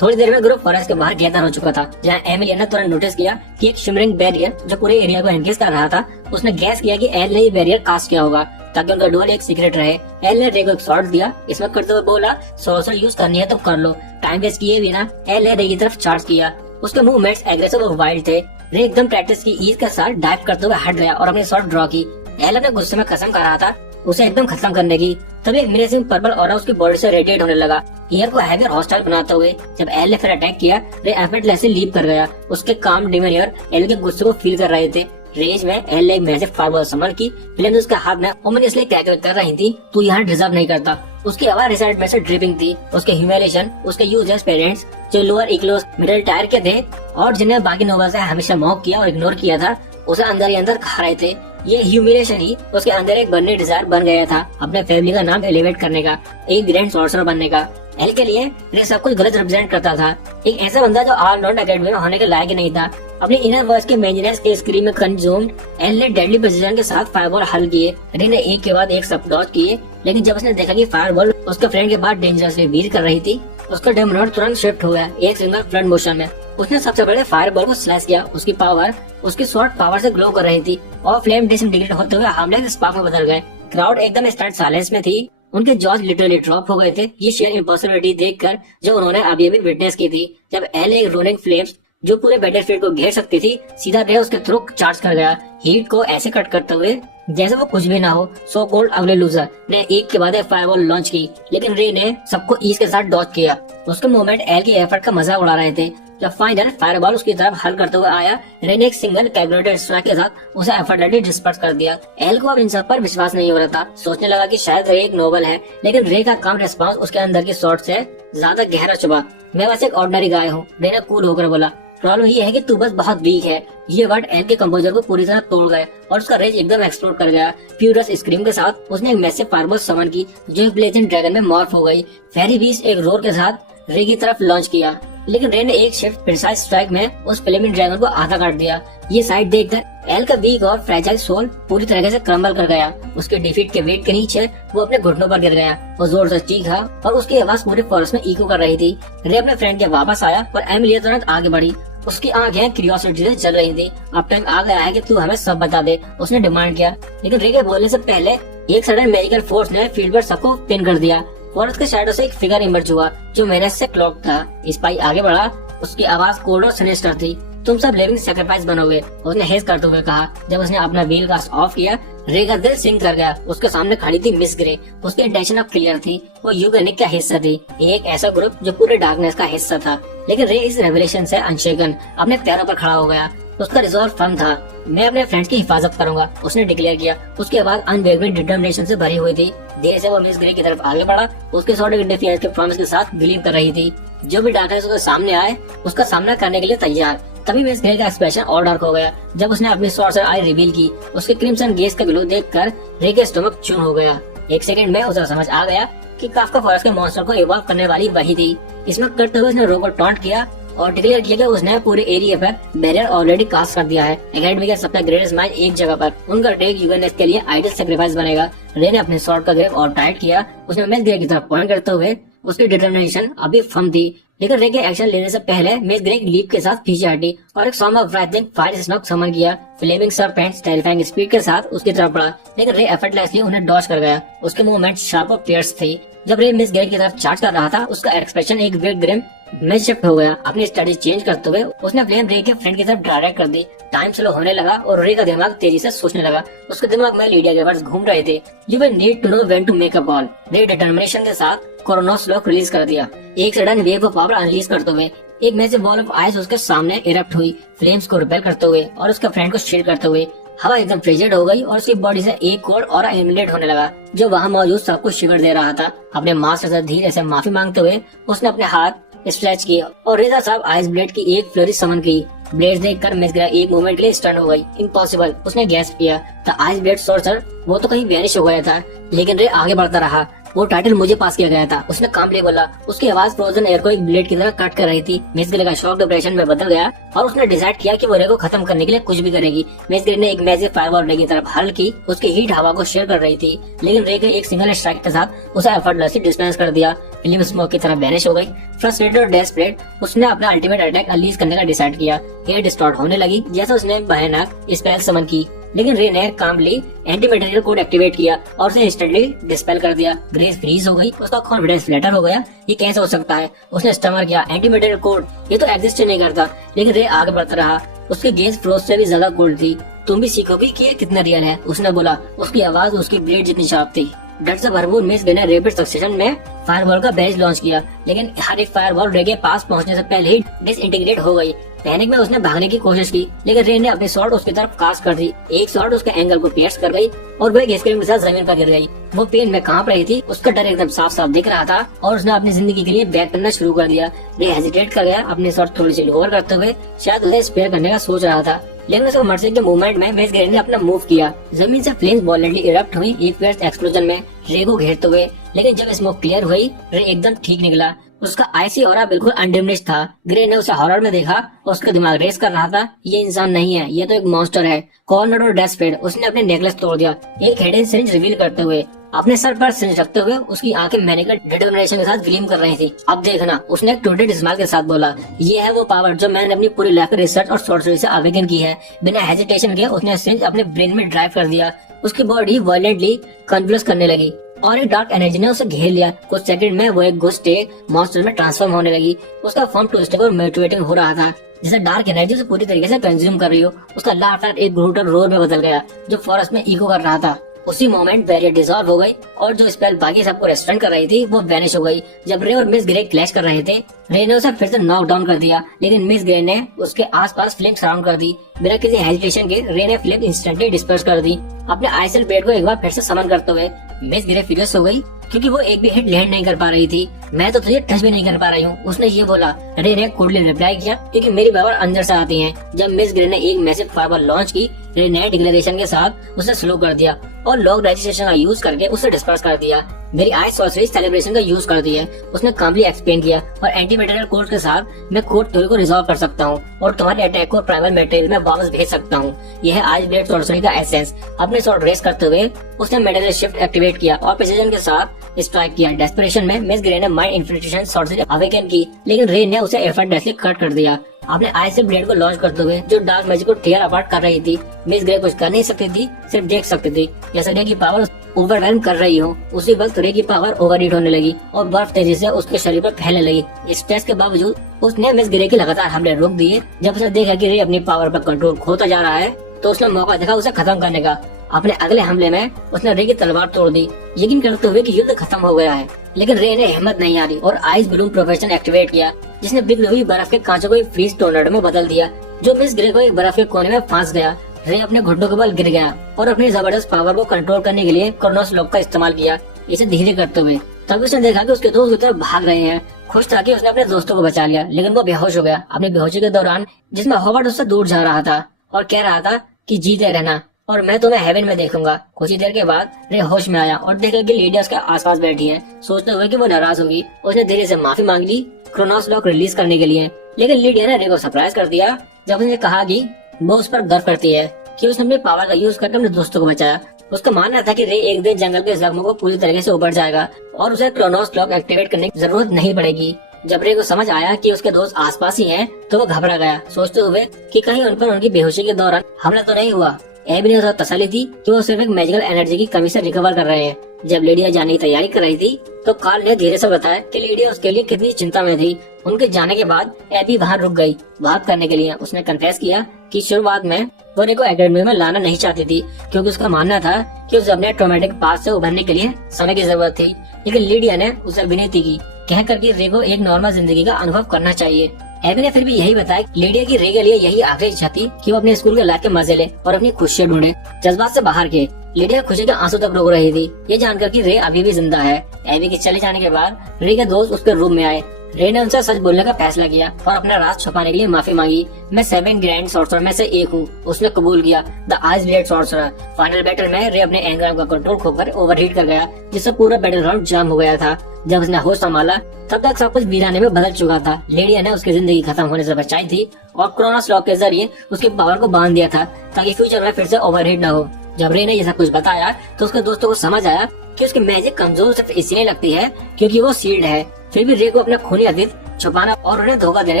थोड़ी देर में ग्रुप फॉरेस्ट के बाहर गैदर हो चुका था, जहाँ एमिलिया ने तुरंत नोटिस किया कि एक शिमरिंग बैरियर जो पूरे एरिया को एनकेस कर रहा था। उसने गैस किया कि एल ने ये बैरियर कास्ट किया होगा ताकि उनका डुअल एक सीक्रेट रहे। एल ने रे को एक शॉट दिया, इसमें करते हुए बोला, सोर्सर यूज करनी है तो कर लो, टाइम वेस्ट किए बिना एल ने रे की तरफ चार्ज किया। उसके मूवमेंट्स एग्रेसिव और वाइल्ड थे। रे एकदम प्रैक्टिस की ईज के साथ डाइव करते हुए हट गया और अपनी शॉट ड्रॉ की। एल अपने गुस्से में कसम कर रहा था उसे एकदम खत्म करने की। तभी एक मिरेसिंग पर्पल ऑरा उसकी बॉडी से रेडिएट होने लगा, ईयर को हैवी और हॉस्टाइल बनाते हुए। जब एल ने फिर अटैक किया, रे एफर्टलेसली लीप कर गया। उसके काम डिमेनियर एल के गुस्से को फील कर रहे थे। रेज में एल ने एक मैजिक फायरबॉल समन की। फ्लेम्स उसके हाथ में ओमिनियसली क्रैकल कर रही थी, तू यहाँ डिजर्व नहीं करता। उसकी आवाज रिजल्ट से ड्रिपिंग थी। उसके ह्यूमिलेशन, उसके यूजलेस पेरेंट्स जो लोअर इक्लोस मिडिल टायर के थे और जिन्हें बाकी नोबल से हमेशा मॉक किया और इग्नोर किया था, उसे अंदर ही अंदर खा रहे थे। ये ह्यूमिलेशन ही उसके अंदर एक बर्निंग डिजायर बन गया था, अपने फैमिली का नाम एलिवेट करने का, एक ग्रैंड सॉर्सरर बनने का। एल के लिए ये सब कुछ गलत रिप्रेजेंट करता था, एक ऐसा बंदा जो ऑल राउंड एकेडमी में होने के लायक ही नहीं था। अपनी इनर वर्ल्ड के मेंटेनेंस के स्क्रीन में कंज्यूम्ड, एल ने डेडली प्रिसिजन के साथ फायरबॉल हल किए। रे ने एक के बाद एक सब डॉज किए, लेकिन जब उसने देखा कि फायरबॉल उसके फ्रेंड के बाद डेंजरसली वीर कर रही थी, उसका डेमोनॉट तुरंत शिफ्ट हो गया एक सिंगल फ्रंट मोशन में। उसने सबसे पहले फायरबॉल को स्लैश किया। उसकी पावर उसकी शॉर्ट पावर से ग्लो कर रही थी और फ्लेम डिसइंटीग्रेट होते हुए हमले स्पार्क में बदल गए। क्राउड एकदम स्टार्ट साइलेंस में थी, उनके जॉज लिटरली ड्रॉप हो गए थे ये शेयर इम्पॉसिबिलिटी देखकर जो उन्होंने अभी अभी विटनेस की थी। जब एल एक रोलिंग फ्लेम्स जो पूरे बैटलफील्ड को घेर सकती थी सीधा रे उसके थ्रू चार्ज कर गया, हीट को ऐसे कट करते हुए जैसे वो कुछ भी ना हो। सो कोल्ड अगले लूजर ने एक के बाद एक फायरबॉल लॉन्च की, लेकिन रे ने सबको ईज के साथ डॉज किया। उसके मूवमेंट एल की एफर्ट का मजाक उड़ा रहे थे। जब फाइनल फायरबॉल उसकी तरफ हल करते हुए आया, रे ने एक सिंगल कैलकुलेटेड स्ट्राइक के साथ उसे एफर्टली डिस्पर्स कर दिया। एल को अब इन सब पर विश्वास नहीं हो रहा था, सोचने लगा कि शायद रे एक नोबल है, लेकिन रे का कम रिस्पांस उसके अंदर की शॉट से ज्यादा गहरा चुभा। मैं बस एक ऑर्डिनरी गाय हूँ, रे ने कूल होकर बोला। प्रॉब्लम ये है कि तू बस बहुत वीक है। ये वर्ड एल के कंपोजर को पूरी तरह तोड़ गए और उसका रेज एकदम एक्सप्लोड कर गया। फ्यूरियस स्क्रीम के साथ उसने एक मैसिव फायरबॉल समन की जो एक ब्लेजिंग ड्रैगन में मॉर्फ हो गई। फेरी बीस्ट एक रोर के साथ रे की तरफ लॉन्च किया, लेकिन रे ने एक शिफ्ट प्रिसाइज स्ट्राइक में उस फ्लेमिंग ड्रैगन को आधा काट दिया। ये साइड देखकर एल का वीक और फ्रेजाइल सोल पूरी तरह से क्रम्बल कर गया। उसके डिफीट के वेट के नीचे वो अपने घुटनों पर गिर गया। वो जोर से चीखा और उसकी आवाज पूरे फॉरेस्ट में इको कर रही थी। रे अपने फ्रेंड के वापस आया और एमिलिया तुरंत आगे बढ़ी। उसकी आंखें क्यूरियोसिटी से जल रही थी। अब टाइम आ गया है कि तू हमें सब बता दे, उसने डिमांड किया। लेकिन रे के बोलने से पहले एक सडन मैजिकल फोर्स ने फील्ड पर सबको पिन कर दिया। फॉरेस्ट के शैडो से एक फिगर इमर्ज हुआ जो मेरे से क्लॉक था। स्पाई आगे बढ़ा, उसकी आवाज कोल्ड और सिनिस्टर थी। तुम सब लिविंग सैक्रिफाइस बनोगे, उसने हेज करते हुए कहा। जब उसने अपना व्हील कास्ट ऑफ किया, रे का दिल सिंक कर गया। उसके सामने खड़ी थी मिस ग्रे। उसकी इंटेंशन अब क्लियर थी, वो यूगेनिक का हिस्सा थी, एक ऐसा ग्रुप जो पूरे डार्कनेस का हिस्सा था। लेकिन रे इस रेवलेशन से अनशेकन अपने पैरों पर खड़ा हो गया। उसका रिजॉल्व फर्म था, मैं अपने फ्रेंड्स की हिफाजत करूंगा, उसने डिक्लेयर किया। उसकी आवाज अनवेवरिंग डिटर्मिनेशन से भरी हुई थी। देर से वो मिस ग्रे की तरफ आगे बढ़ा, उसके सॉर्ट ऑफ इंटरफियरेंस के प्रॉमिस के साथ बिलीव कर रही थी। जो भी डार्कनेस उसके सामने आए उसका सामना करने के लिए तैयार। तभी मिस ग्रे का एक्सप्रेशन और डार्क हो गया जब उसने अपनी सॉर्सर आई रिवील की। उसके क्रिम्सन गेज का ग्लो देखकर रे के स्टमक चून हो गया। एक सेकंड में उसे समझ आ गया कि काफ्का फॉरेस्ट के मॉन्स्टर को इवॉल्व करने वाली वही थी। इसमें करते हुए उसने रो को टॉन्ट किया और डिक्लेयर किया कि उसने पूरे एरिया पर बैरियर ऑलरेडी कास्ट कर दिया है। एकेडमी के सबसे ग्रेटेस्ट माइंड एक जगह पर, उनका टेक यूगेनेस के लिए आइडियल सैक्रिफाइस बनेगा। रे ने अपने स्वॉर्ड का ग्रिप और टाइट किया। उसने मिस ग्रे की तरफ पॉइंट करते हुए उसकी डिटर्मिनेशन अभी फर्म थी, लेकिन रे के एक्शन लेने से पहले मिस ग्रे लीप के साथ पीछे हटी और एक storm of rising fire snake summon किया। फ्लेमिंग सरपेंट टेरिफाइंग स्पीड के साथ उसकी तरफ बढ़ा, लेकिन रे एफर्टलेसली उन्हें डॉज कर गया। उसके मूवमेंट शार्प और फियर्स थे। जब रे मिस ग्रे की तरफ चार्ज कर रहा था, उसका एक्सप्रेशन एक वेट ग्रिम में शिफ्ट हो गया। अपनी स्टडी चेंज करते हुए उसने फ्लेम रे के फ्रेंड की तरफ डायरेक्ट कर दी। टाइम स्लो होने लगा और रे का दिमाग तेजी से सोचने लगा। उसके दिमाग में लीडिया के वर्ड्स घूम रहे थे, you will need to know when to make a call. रे डिटर्मिनेशन के साथ कोरोनोस लॉक रिलीज कर दिया। एक sudden wave of power unleash करते हुए एक मैसिव बॉल ऑफ आइस उसके सामने इरप्ट हुई, फ्लेम्स को रिपेल करते हुए और उसके फ्रेंड को शील्ड करते हुए। हवा एकदम फ्रिजिड हो गई और उसकी बॉडी से एक कोड और इमिनेट होने लगा जो वहाँ मौजूद सबको शिवर दे रहा था। अपने मास्टर से धीरे से माफी मांगते हुए उसने अपने हाथ स्ट्रेच किए और रेजा साहब आइस ब्लेड की एक फ्लोरिश समन की। ब्लेड देखकर मिस ग्रे एक मोमेंट के लिए स्टन हो गई। इम्पॉसिबल, उसने गैस किया। द आइस ब्लेड सोर्सर वो तो कहीं वैनिश हो गया था, लेकिन रे आगे बढ़ता रहा। वो टाइटल मुझे पास किया गया था, उसने कामली बोला। उसकी आवाज फ्रोजन एयर को एक ब्लेड की तरह कट कर रही थी। मिस ग्रे का शॉक डिप्रेशन में बदल गया और उसने डिसाइड किया कि वो रे को खत्म करने के लिए कुछ भी करेगी। मिस ग्रे ने एक मैजिक फायरबॉल रे की तरफ हल की। उसकी हीट हवा को शेयर कर रही थी, लेकिन रे के एक सिंगल स्ट्राइक के साथ उसे एफर्टलेसली डिस्पेंस कर दिया। फिल्म स्मोक की तरह वैनिश हो गई। फ्रस्ट्रेटेड और डेस्परेट उसने अपना अल्टीमेट अटैक अनलीज करने का डिसाइड किया। एयर डिस्टॉर्ट होने लगी जैसे उसने भयानक स्पेल समन की, लेकिन रे ने कामली एंटी मटेरियल कोड एक्टिवेट किया और उसे इंस्टेंटली डिस्पेल कर दिया। ग्रेस फ्रीज हो गई, उसका कॉन्फिडेंस फ्लैटर हो गया। ये कैसे हो सकता है, उसने स्टमर किया। एंटी मटेरियल कोड ये तो एग्जिस्ट नहीं करता, लेकिन रे आगे बढ़ता रहा। उसकी गेज फ्रोज से भी ज्यादा कोल्ड थी। तुम भी सीखोगी कि ये कितना रियल है, उसने बोला। उसकी आवाज उसकी ब्लेड जितनी शार्प थी। डर से भरपूर मिस ग्रे ने रैपिड सक्सेशन में फायरबॉल का बैच लॉन्च किया, लेकिन हर एक फायरबॉल रे के पास पहुंचने से पहले ही डिसइंटीग्रेट हो गई। पैनिक में उसने भागने की कोशिश की, लेकिन रे ने अपनी शॉट उसकी तरफ कास्ट कर दी। एक शॉट उसके एंगल को पियर्स कर गई और वह एक स्क्रीन के साथ जमीन पर गिर गई। वो पेन में कांप रही थी, उसका डर एकदम साफ साफ दिख रहा था और उसने अपनी जिंदगी के लिए बैक करना शुरू कर दिया। रे हेजिटेट कर गया, अपनी शॉट थोड़ी सी लोअर करते हुए शायद उसे स्पेयर करने का सोच रहा था, लेकिन उसके मर्सी के मूवमेंट में मिस ग्रे ने अपना मूव किया। जमीन से फ्लेम्स वॉलेंटली इरप्ट हुई एक फियर्स एक्सप्लोजन में रे को घेरते हुए, लेकिन जब स्मोक क्लियर हुई रे एकदम ठीक निकला। उसका आईसी ऑरा बिल्कुल अनडिमिनिश्ड था। ग्रे ने उसे हॉरर में देखा और उसका दिमाग रेस कर रहा था, ये इंसान नहीं है, ये तो एक मॉन्स्टर है। कॉर्नर और डेस्परेट उसने अपने नेकलेस तोड़ दिया, एक हिडन सिरिंज रिवील करते हुए। अपने सर पर सिरिंज रखते हुए उसकी आंखें मैनिकल डिटर्मिनेशन के साथ ग्लीम कर रही थी। अब देखना, उसने एक टूटेड स्माइल के साथ बोला, ये है वो पावर जो मैंने अपनी पूरी लाइफ रिसर्च और सॉर्सरी से अवेकन की है। बिना हेजिटेशन के उसने सिरिंज अपने ब्रेन में ड्राइव कर दिया। उसकी बॉडी वायलेंटली कन्वल्स करने लगी और एक डार्क एनर्जी ने उसे घेर लिया। कुछ सेकंड में वो एक घुस मॉन्स्टर में ट्रांसफॉर्म होने लगी। उसका फॉर्म ट्विस्टिंग और मोटिवेटिंग हो रहा था, जैसे डार्क एनर्जी उसे पूरी तरीके से कंज्यूम कर रही हो। उसका लाफ्टर एक ग्रूटल रोर में बदल गया जो फॉरेस्ट में इको कर रहा था। उसी मोमेंट बैरियर डिसॉल्व हो गई और जो स्पेल बाकी सबको रेस्टोरेंट कर रही थी वो वैनिश हो गई। जब रे और मिस ग्रे क्लैश कर रहे थे, रे ने उसे फिर से नॉक डाउन कर दिया, लेकिन मिस ग्रे ने उसके आसपास फ्लेम सराउंड कर दी। बिना किसी हेजिटेशन के रे ने फ्लेम इंस्टेंटली डिस्पर्स कर दी। अपने आइसल ब्लेड को एक बार फिर से समन करते हुए मिस ग्रे फ्यूरियस हो गई, क्योंकि वो एक भी हिट लैंड नहीं कर पा रही थी। मैं तो तुझे टच भी नहीं कर पा रही हूँ, उसने ये बोला। रे ने कोल्डली रिप्लाई किया, क्योंकि मेरी पावर अंदर से आती है। जब मिस ग्रे ने एक मैसिव फायरबॉल लॉन्च की, रे ने डिक्लेरेशन के साथ उसे स्लो कर दिया और लॉक रजिस्ट्रेशन का यूज करके उसे डिस्पर्स कर दिया। मेरी आइस सॉर्सरी सेलिब्रेशन का यूज कर दिया, उसने कामली एक्सप्लेन किया, और एंटी मटेरियल कोड के साथ मैं कोड थ्योरी को रिजॉल्व कर सकता हूँ और तुम्हारे अटैक को प्राइमल मटेरियल में वापस भेज सकता हूँ। यह है आइस ब्लेड सॉर्सरी का एसेंस। अपने शॉट रेस करते हुए उसने मेटेरियल शिफ्ट एक्टिवेट किया और प्रिसीजन के साथ स्ट्राइक किया। डेस्परेशन में मिस ग्रे ने माइंड इन्फिल्ट्रेशन सॉर्सरी अवेकन की, लेकिन रे ने उसे एफर्टलेसली कट कर दिया। आपने आइस ब्लेड को लॉन्च करते हुए जो डार्क मैजिक को टेयर अपार्ट कर रही थी, मिस ग्रे कुछ कर नहीं सकती थी, सिर्फ देख सकती थी। जैसे रे की पावर ओवरवेल्म कर रही हो, उसी वक्त रे की पावर ओवरहीट होने लगी और बर्फ तेजी से उसके शरीर पर फैलने लगी। इस टेस्ट के बावजूद उसने मिस ग्रे के लगातार हमले रोक दिए। जब उसने देखा कि रे अपनी पावर पर कंट्रोल खोता जा रहा है, तो उसने मौका देखा उसे खत्म करने का। अपने अगले हमले में उसने रे की तलवार तोड़ दी, यकीन करते हुए कि युद्ध खत्म हो गया है। लेकिन रे ने हिम्मत नहीं हारी और आइस ब्लूम प्रोफेशन एक्टिवेट किया, जिसने पिघली हुई बर्फ के कांचों को एक फ्रीज टोर्नेडो में बदल दिया, जो मिस ग्रे को एक बर्फ के कोने में फांस गया। रे अपने घुटनों के बल गिर गया और अपनी जबरदस्त पावर को कंट्रोल करने के लिए क्रोनोस लॉक का इस्तेमाल किया, इसे धीरे करते हुए। तभी उसने देखा कि उसके दोस्त की तरफ भाग रहे हैं। खुश था कि उसने अपने दोस्तों को बचा लिया, लेकिन वो बेहोश हो गया। अपनी बेहोशी के दौरान जिसमें हॉवर्ड उससे दूर जा रहा था और कह रहा था कि जीते रहना और मैं तुम्हें हेवन में देखूंगा। कुछ ही देर के बाद रे होश में आया और देखा कि लिडिया उसके आसपास बैठी है। सोचते हुए कि वो नाराज होगी, उसने धीरे से माफी मांग ली क्रोनोस लॉक रिलीज करने के लिए। लेकिन लिडिया ने रे को सरप्राइज कर दिया जब उसने कहा कि वो उस पर गर्व करती है कि उसने अपनी पावर का यूज करके अपने दोस्तों को बचाया। उसका मानना था कि रे एक दिन जंगल के जख्मों को पूरी तरीके से उबर जाएगा और उसे क्रोनोस लॉक एक्टिवेट करने की जरूरत नहीं पड़ेगी। जब रे को समझ आया कि उसके दोस्त आसपास ही हैं, तो वो घबरा गया, सोचते हुए कि कहीं उन पर उनकी बेहोशी के दौरान हमला तो नहीं हुआ। एबी ने तसल्ली दी कि वो सिर्फ एक मैजिकल एनर्जी की कमी से रिकवर कर रहे हैं। जब लिडिया जाने की तैयारी कर रही थी, तो कार्ल ने धीरे से बताया कि लिडिया उसके लिए कितनी चिंता में थी। उनके जाने के बाद एबी वहाँ रुक गई बात करने के लिए। उसने कन्फेस किया कि शुरुआत में वो रे को एकेडमी में लाना नहीं चाहती थी, क्योंकि उसका मानना था कि उसे अपने ट्रॉमेटिक पास्ट से उभरने के लिए समय की जरूरत थी। लेकिन लिडिया ने उसे विनती की, कहकर कि रे को एक नॉर्मल जिंदगी का अनुभव करना चाहिए। एबी ने फिर भी यही बताया लिडिया की रे के लिए यही आखिरी इच्छा थी कि वो अपने स्कूल के लाइफ के मजे ले और अपनी खुशियाँ ढूंढे। जज्बात से बाहर के लिडिया खुशी के आंसू तक रोक रही थी, ये जानकर कि रे अभी भी जिंदा है। एबी के चले जाने के बाद रे के दोस्त उसके रूम में आए। रे ने उनसे सच बोलने का फैसला किया और अपना राज छुपाने के लिए माफी मांगी। मैं 7 ग्रैंड सॉर्सरर में से एक हूँ, उसने कबूल किया। The ice blade sorcerer. Final battle में रे अपने एंग्राम का कंट्रोल खोकर ओवरहीट कर गया, जिससे पूरा बैटल ग्राउंड जाम हो गया था। जब उसने होश संभाला, तब तक सब कुछ वीराने में बदल चुका था। लिडिया ने उसकी जिंदगी खत्म होने से बचाई थी और क्रोनोस लॉक के जरिए उसकी पावर को बांध दिया था, ताकि फ्यूचर में फिर से ओवरहीट न हो। जब रे ने ये सब कुछ बताया, तो उसके दोस्तों को समझ आया कि उसकी मैजिक कमजोर सिर्फ इसलिए लगती है क्योंकि वो सील्ड है। फिर भी रे को अपना खूनी अतीत छुपाना और उन्हें धोखा देने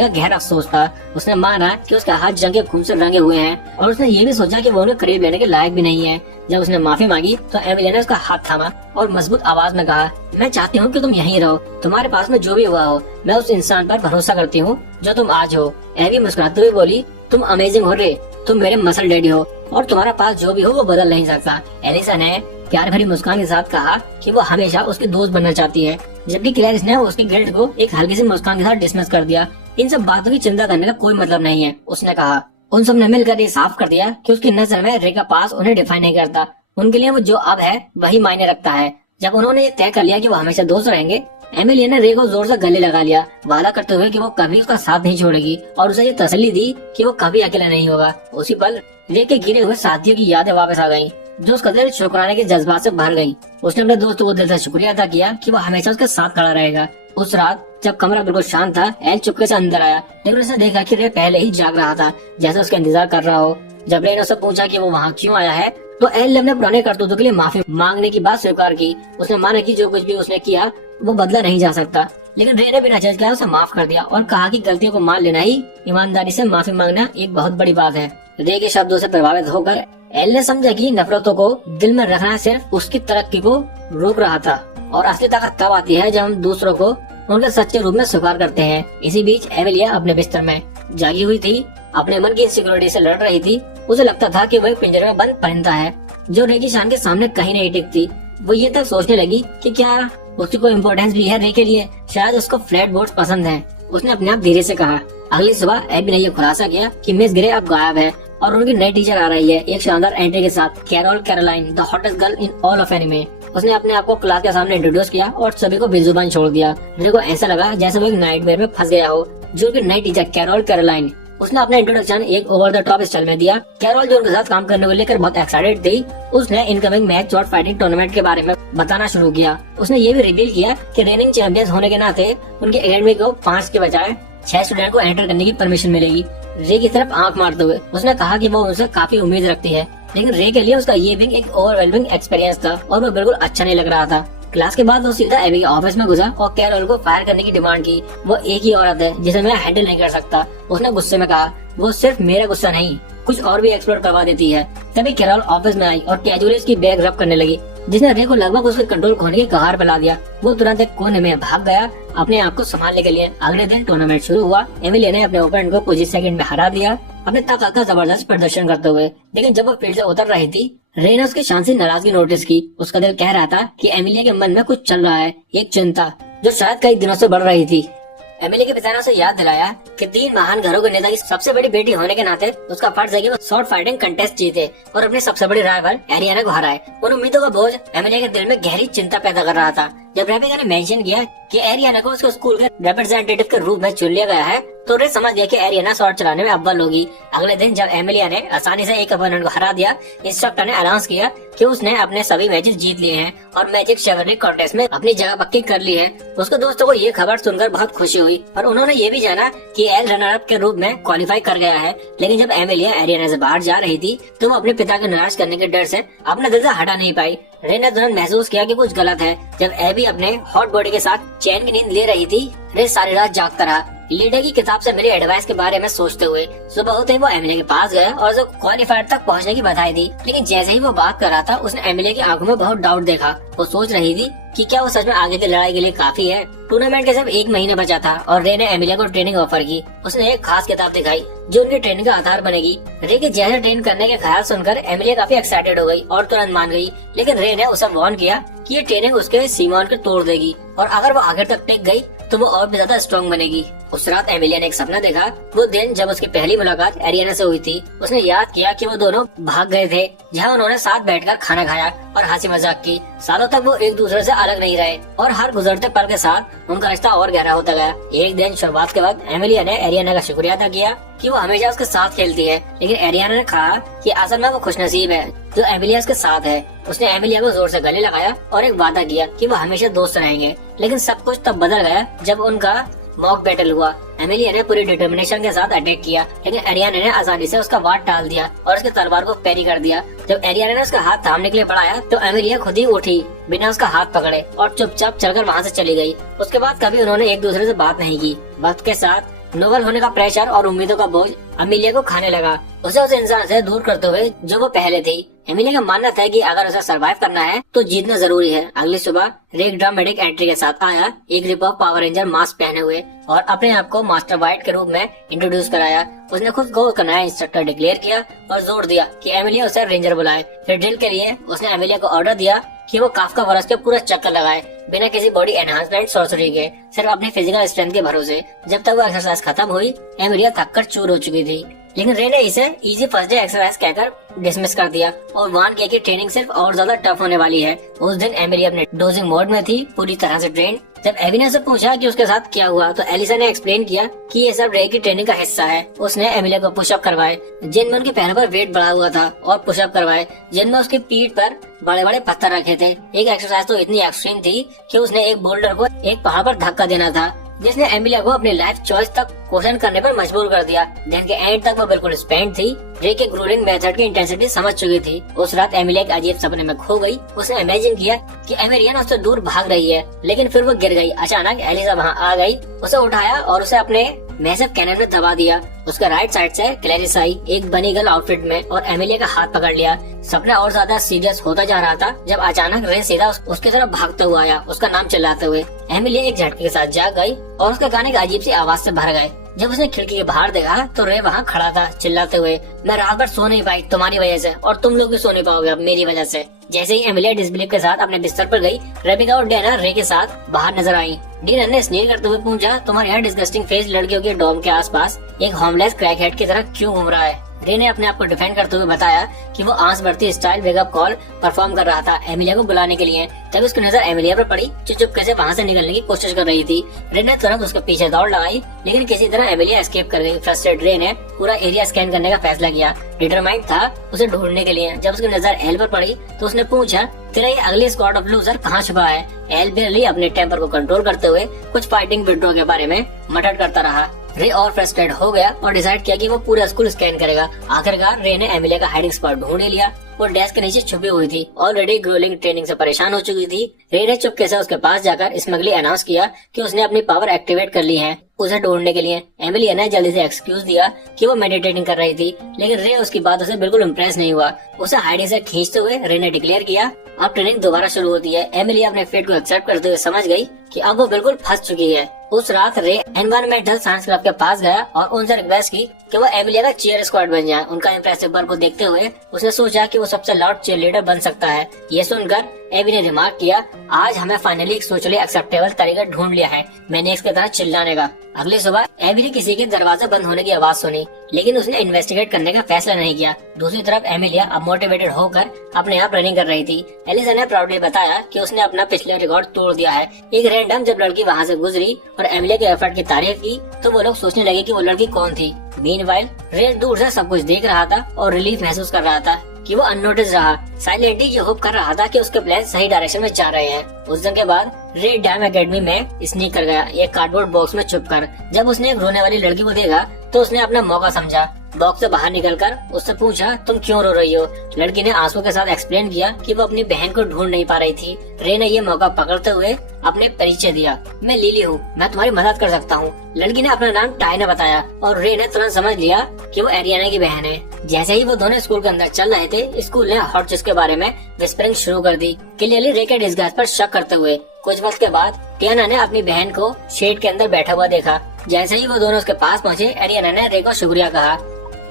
का गहरा अफसोस था। उसने माना कि उसके हाथ जंग के खून से रंगे हुए हैं और उसने ये भी सोचा कि वो उन्हें करीब लेने के लायक भी नहीं है। जब उसने माफी मांगी, तो एमिली ने उसका हाथ थामा और मजबूत आवाज में कहा, मैं चाहती हूँ कि तुम यहीं रहो, तुम्हारे पास में जो भी हुआ हो, मैं उस इंसान पर भरोसा करती हूँ जो तुम आज हो। एबी मुस्कुराते हुए बोली, तुम अमेजिंग हो रे, तुम मेरे मसल डैडी हो और तुम्हारा पास जो भी हो वो बदल नहीं सकता। एलिसा ने प्यार भरी मुस्कान के साथ कहा कि वो हमेशा उसकी दोस्त बनना चाहती है, जबकि क्लैरिस ने उसके गिल्ट को एक हल्की सी मुस्कान के साथ डिसमिस कर दिया। इन सब बातों की चिंता करने का कोई मतलब नहीं है, उसने कहा। उन सब ने मिलकर ये साफ कर दिया कि उसकी नजर में रे का पास उन्हें डिफाइन नहीं करता। उनके लिए वो जो अब है वही मायने रखता है। जब उन्होंने ये तय कर लिया कि वो हमेशा दोस्त रहेंगे, एमिलिया ने रे को जोर से गले लगा लिया, वादा करते हुए कि वो कभी उसका साथ नहीं छोड़ेगी और उसे ये तसल्ली दी कि वो कभी अकेला नहीं होगा। उसी पल रे के गिरे हुए साथियों की यादें वापस आ गईं, जो उसका दिल शुक्राने के जज्बात से भर गई। उसने अपने दोस्तों को दिल से शुक्रिया अदा किया कि वो हमेशा उसके साथ खड़ा रहेगा। उस रात जब कमरा बिल्कुल शांत था, एल चुपके से अंदर आया, लेकिन उसने देखा कि रे पहले ही जाग रहा था, जैसे उसका इंतजार कर रहा हो। जब रे ने उससे पूछा कि वो वहाँ क्यों आया है, तो एल ने अपने पुराने करतूतों के लिए माफी मांगने की बात स्वीकार की। उसने माना कि जो कुछ भी उसने किया वो बदला नहीं जा सकता, लेकिन रे ने बिना झिझक उसे माफ कर दिया और कहा कि गलतियों को मान लेना ही ईमानदारी से माफी मांगना एक बहुत बड़ी बात है। रे के शब्दों से प्रभावित होकर एल ने समझा कि नफरतों को दिल में रखना सिर्फ उसकी तरक्की को रोक रहा था, और असली ताकत तब आती है जब हम दूसरों को उनके सच्चे रूप में स्वीकार करते हैं। इसी बीच एमिलिया अपने बिस्तर में जागी हुई थी, अपने मन की इनसिक्योरिटी से लड़ रही थी। उसे लगता था कि वह एक पिंजरे में बंद परिंदा है जो रे की शान के सामने कहीं नहीं टिकती। वो ये तक सोचने लगी कि क्या उसकी कोई इम्पोर्टेंस भी है रे के लिए, शायद उसको फ्लैट बोर्ड्स पसंद है। उसने अपने आप धीरे से कहा। अगली सुबह एबी ने यह खुलासा किया कि मिस ग्रे अब गायब है और उनकी नई टीचर आ रही है, एक शानदार एंट्री के साथ, Carol Caroline, the hottest girl in all of anime. उसने अपने आप को क्लास के सामने इंट्रोड्यूस किया और सभी को बेजुबान छोड़ दिया। रे को ऐसा लगा जैसे वो एक नाइटमेयर में फंस गया हो। जो उनकी नई टीचर कैरोल कैरोलाइन, उसने अपना इंट्रोडक्शन एक ओवर द टॉप स्टाइल में दिया। कैरोल जो उनके साथ काम करने को लेकर बहुत एक्साइटेड थी, उसने incoming match short fighting tournament के बारे में बताना शुरू किया। उसने ये भी रिवील किया कि रेनिंग चैंपियंस होने के नाते उनके एकेडमी को 5 के बजाय 6 स्टूडेंट को एंटर करने की परमिशन मिलेगी। रे की तरफ आंख मारते हुए उसने कहा कि वो उनसे काफी उम्मीद रखती है, लेकिन रे के लिए उसका ये भी एक ओवरवेलमिंग एक्सपीरियंस था और वो बिल्कुल अच्छा नहीं लग रहा था। क्लास के बाद वो सीधा एबी के ऑफिस में घुसा और कैरोल को फायर करने की डिमांड की। वो एक ही औरत है जिसे मैं हैंडल नहीं कर सकता, उसने गुस्से में कहा। वो सिर्फ मेरा गुस्सा नहीं, कुछ और भी एक्सप्लोर करवा देती है। तभी कैरोल ऑफिस में आई और कैजुअली उसकी बैग रब करने लगी, जिसने रे को लगभग उसके कंट्रोल खोने की कगार पे ला दिया। वो तुरंत एक कोने में भाग गया अपने आप को संभालने के लिए। अगले दिन टूर्नामेंट शुरू हुआ। एमिलिया ने अपने ओपोनेंट को कुछ ही सेकंड में हरा दिया, अपने ताकत का जबरदस्त प्रदर्शन करते हुए। लेकिन जब वो फील्ड से उतर रही थी, रे ने उसकी शान से नाराजगी नोटिस की। उसका दिल कह रहा था कि एमिलिया के मन में कुछ चल रहा है, एक चिंता जो शायद कई दिनों से बढ़ रही थी। एमिली के पिता ने उसे याद दिलाया कि 3 महान घरों के नेता की सबसे बड़ी बेटी होने के नाते उसका फर्ज है कि वो शॉर्ट फाइटिंग कंटेस्ट जीते और अपने सबसे बड़ी राइवल एरियाना को हराए। उन उम्मीदों का बोझ एमिली के दिल में गहरी चिंता पैदा कर रहा था। जब रेबिका ने मेंशन किया कि एरियाना को उसके स्कूल के रिप्रेजेंटेटिव के रूप में चुन लिया गया है, तो रे समझ गया कि एरियाना शॉट चलाने में अव्वल होगी। अगले दिन जब एमिलिया ने आसानी से एक अपोनेंट को हरा दिया, इंस्ट्रक्टर ने अनाउंस किया कि उसने अपने सभी मैचेस जीत लिए हैं और मैजिक शेवरली कॉन्टेस्ट में अपनी जगह पक्की कर ली है। उसके दोस्तों को ये खबर सुनकर बहुत खुशी हुई और उन्होंने ये भी जाना कि एल रनर अप के रूप में क्वालिफाई कर गया है। लेकिन जब एमिलिया एरियाना से बाहर जा रही थी, तो वो अपने पिता को नाराज करने के डर से अपना दिल से हटा नहीं पाई। रे ने तुरंत महसूस किया कि कुछ गलत है। जब एबी अपने हॉट बॉडी के साथ चैन की नींद ले रही थी, रे सारी रात जागता रहा, लीडर की किताब से मिली एडवाइस के बारे में सोचते हुए। सुबह होते ही वो एमिलिया के पास गया और उसे क्वालिफायर तक पहुंचने की बधाई दी। लेकिन जैसे ही वो बात कर रहा था, उसने एमिलिया की आंखों में बहुत डाउट देखा। वो सोच रही थी कि क्या वो सच में आगे की लड़ाई के लिए काफी है। टूर्नामेंट के सिर्फ 1 महीने बचा था और रे ने एमिलिया को ट्रेनिंग ऑफर की। उसने एक खास किताब दिखाई जो उनकी ट्रेनिंग का आधार बनेगी। रे के जैसे ट्रेन करने के ख्याल सुनकर एमिलिया काफी एक्साइटेड हो गई और तुरंत मान गई। लेकिन रे ने उसे वार्न किया कि ये ट्रेनिंग उसके सीमाओं को तोड़ देगी और अगर वो आगे तक टिक गई तो वो और भी ज्यादा स्ट्रॉन्ग बनेगी। उस रात एमिलिया ने एक सपना देखा। वो दिन जब उसकी पहली मुलाकात एरियाना से हुई थी। उसने याद किया कि वो दोनों भाग गए थे, जहाँ उन्होंने साथ बैठकर खाना खाया और हंसी मजाक की। सालों तक वो एक दूसरे से अलग नहीं रहे और हर गुजरते पल के साथ उनका रिश्ता और गहरा होता गया। एक दिन शुरुआत के वक्त एमिलिया ने एरियाना का शुक्रिया अदा किया कि वो हमेशा उसके साथ खेलती है, लेकिन एरियाना ने कहा कि असल में वो खुशनसीब है जो एमिलिया उसके साथ है। उसने एमिलिया को जोर से गले लगाया और एक वादा किया कि वो हमेशा दोस्त रहेंगे। लेकिन सब कुछ तब बदल गया जब उनका मॉक बैटल हुआ। एमिलिया ने पूरी डिटर्मिनेशन के साथ अटैक किया, लेकिन एरियाना ने आसानी से उसका वार टाल दिया और उसके तलवार को पैरी कर दिया। जब एरियाना ने उसका हाथ थामने के लिए बढ़ाया तो एमिलिया खुद ही उठी बिना उसका हाथ पकड़े और चुपचाप चलकर वहाँ से चली गई। उसके बाद कभी उन्होंने एक दूसरे से बात नहीं की। वक्त के साथ नोबल होने का प्रेशर और उम्मीदों का बोझ अमीलिया को खाने लगा, उसे उस इंसान से दूर करते हुए जो वो पहले थी। एमिलिया का मानना था कि अगर उसे सरवाइव करना है तो जीतना जरूरी है। अगली सुबह रे एक ड्रामेटिक एंट्री के साथ आया, एक group of power ranger mask पहने हुए, और अपने आप को मास्टर वाइट के रूप में इंट्रोड्यूस कराया। उसने खुद को उसका नया इंस्ट्रक्टर डिक्लेयर किया और जोर दिया कि एमिलिया उसे रेंजर बुलाए। फिर ड्रिल के लिए उसने एमिलिया को ऑर्डर दिया कि वो काफका फॉरेस्ट के पूरा चक्कर लगाए बिना किसी बॉडी एनहांसमेंट सॉर्सरी के, सिर्फ अपनी फिजिकल स्ट्रेंथ के भरोसे। जब तक वो एक्सरसाइज खत्म हुई, एमिलिया थककर चूर हो चुकी थी, लेकिन रे ने इसे इजी फर्स्ट डे एक्सरसाइज कहकर डिसमिस कर दिया और वार्न किया कि ट्रेनिंग सिर्फ और ज्यादा टफ होने वाली है। उस दिन एमिलिया अपने डोजिंग मोड में थी, पूरी तरह से ट्रेन। जब एवी ने उससे पूछा कि उसके साथ क्या हुआ, तो एलिसा ने एक्सप्लेन किया कि ये सब रे की ट्रेनिंग का हिस्सा है। उसने एमिलिया को पुशअप करवाए जिनमें उनके पैरों पर वेट बढ़ा हुआ था, और पुशअप करवाए जिनमें उसकी पीठ पर बड़े बड़े पत्थर रखे थे। एक एक्सरसाइज तो इतनी एक्सट्रीम थी कि उसने एक बोल्डर को एक पहाड़ पर धक्का देना था, जिसने एमिलिया को अपनी लाइफ चॉइस तक क्वेश्चन करने पर मजबूर कर दिया। दिन के एंड तक वो बिल्कुल स्पेंट थी। रे के ग्रूलिंग मेथड की इंटेंसिटी समझ चुकी थी। उस रात एमिलिया एक अजीब सपने में खो गई। उसने इमेजिन किया कि एमेरियन उससे दूर भाग रही है, लेकिन फिर वो गिर गई। अचानक एलिसा वहाँ आ गई, उसे उठाया और उसे अपने मैसिव कैनन में दबा दिया। उसका राइट साइड से क्लैरिस आई, एक बनी गर्ल आउटफिट में, और एमिलिया का हाथ पकड़ लिया। सपना और ज्यादा सीरियस होता जा रहा था जब अचानक रे सीधा उसकी तरफ भागता हुआ आया, उसका नाम चिल्लाते हुए। एमिलिया एक झटके के साथ जाग गई और उसके गाने की अजीब सी आवाज से भर गए। जब उसने खिड़की के बाहर देखा तो रे वहाँ खड़ा था, चिल्लाते हुए, मैं रात भर सो नहीं पाई तुम्हारी वजह से, और तुम लोग भी सो नहीं पाओगे अब मेरी वजह से। जैसे ही एमिलिया डिसबिलीफ के साथ अपने बिस्तर पर गई, रेबिका और डेना रे के साथ बाहर नजर आई। डीनर ने स्नील करते हुए पूछा, तुम्हारे यहाँ डिस्गस्टिंग फेस लड़कियों के डॉम के आसपास एक होमलेस क्रैकहेड की तरह क्यों घूम रहा है? रे ने अपने आप को डिफेंड करते हुए बताया कि वो आंस भरती स्टाइल वेकअप कॉल परफॉर्म कर रहा था एमिलिया को बुलाने के लिए। तब उसकी नजर एमिलिया पर पड़ी, जो चुपके से वहाँ से निकलने की कोशिश कर रही थी। रे ने तुरंत उसके पीछे दौड़ लगाई, लेकिन किसी तरह एमिलिया एस्केप कर गई। फ्रस्ट्रेटेड रे ने पूरा एरिया स्कैन करने का फैसला किया, डिटरमाइंड था उसे ढूंढने के लिए। जब उसकी नजर एल पर पड़ी तो उसने पूछा, तेरा ये अगली स्क्वाड ऑफ लूजर कहाँ छुपा है? एल बेरली अपने टेम्पर को कंट्रोल करते हुए कुछ फाइटिंग विड्रॉ के बारे में मटट करता रहा। रे और फ्रस्ट्रेट हो गया और डिसाइड किया कि वो पूरा स्कूल स्कैन करेगा। आखिरकार रे ने एमिलिया का हाइडिंग स्पॉट ढूंढ ही लिया। वो डेस्क के नीचे छुपी हुई थी, ऑलरेडी ग्रोलिंग ट्रेनिंग से परेशान हो चुकी थी। रे ने चुपके से उसके पास जाकर स्मगली अनाउंस किया कि उसने अपनी पावर एक्टिवेट कर ली है उसे ढूंढने के लिए। एमिलिया ने जल्दी से एक्सक्यूज दिया कि वो मेडिटेटिंग कर रही थी, लेकिन रे उसकी बातों से बिल्कुल इम्प्रेस नहीं हुआ। उसे हाइडिंग से खींचते हुए रे ने डिक्लेयर किया, अब ट्रेनिंग दोबारा शुरू होती है। एमिलिया अपने फेट को एक्सेप्ट करते हुए समझ गई कि अब वो बिल्कुल फंस चुकी है। उस रात रे एनवायरमेंटल साइंस क्लब के पास गया और उनसे रिक्वेस्ट की कि वो एमिलिया का चीयर स्क्वाड बन जाए। उनका इम्प्रेसिव वर्क को देखते हुए उसने सोचा कि वो सबसे लाउड चीयर लीडर बन सकता है। ये सुनकर एबी ने रिमार्क किया, आज हमें फाइनली एक सोशली एक्सेप्टेबल तरीका ढूंढ लिया है मैनिएक्स की तरह चिल्लाने का। अगली सुबह एबी ने किसी के दरवाजा बंद होने की आवाज सुनी, लेकिन उसने इन्वेस्टिगेट करने का फैसला नहीं किया। दूसरी तरफ एमिलिया अब मोटिवेटेड होकर अपने आप रनिंग कर रही थी। एलिसा ने प्राउडली बताया कि उसने अपना पिछले रिकॉर्ड तोड़ दिया है। एक रैंडम जब लड़की वहाँ से गुजरी और एमिलिया के एफर्ट की तारीफ की तो वो लोग सोचने लगे कि वो लड़की कौन थी। मीनवाइल रे दूर से सब कुछ देख रहा था और रिलीफ महसूस कर रहा था कि वो अननोटिस रहा। साइलेंटली ये होप कर रहा था कि उसके प्लान सही डायरेक्शन में जा रहे हैं। उस दिन के बाद रे डैम एकेडमी में स्नीक कर गया, एक कार्डबोर्ड बॉक्स में छुपकर। जब उसने एक रोने वाली लड़की को देखा तो उसने अपना मौका समझा। बॉक्स से बाहर निकलकर उससे पूछा, तुम क्यों रो रही हो? लड़की ने आंसू के साथ एक्सप्लेन किया कि वो अपनी बहन को ढूंढ नहीं पा रही थी। रे ने ये मौका पकड़ते हुए अपने परिचय दिया, मैं लिली हूँ, मैं तुम्हारी मदद कर सकता हूँ। लड़की ने अपना नाम टाइना बताया और रे ने तुरंत समझ लिया कि वो एरियाना की बहन है। जैसे ही वो दोनों स्कूल के अंदर चल रहे थे, स्कूल ने हॉट चीज के बारे में विस्परिंग शुरू कर दी, क्लियरली रे के डिस्गाइज पर शक करते हुए। कुछ वक्त के बाद टियाना ने अपनी बहन को शेड के अंदर बैठा हुआ देखा। जैसे ही वो दोनों उसके पास पहुँचे, एरियाना ने रे को शुक्रिया कहा,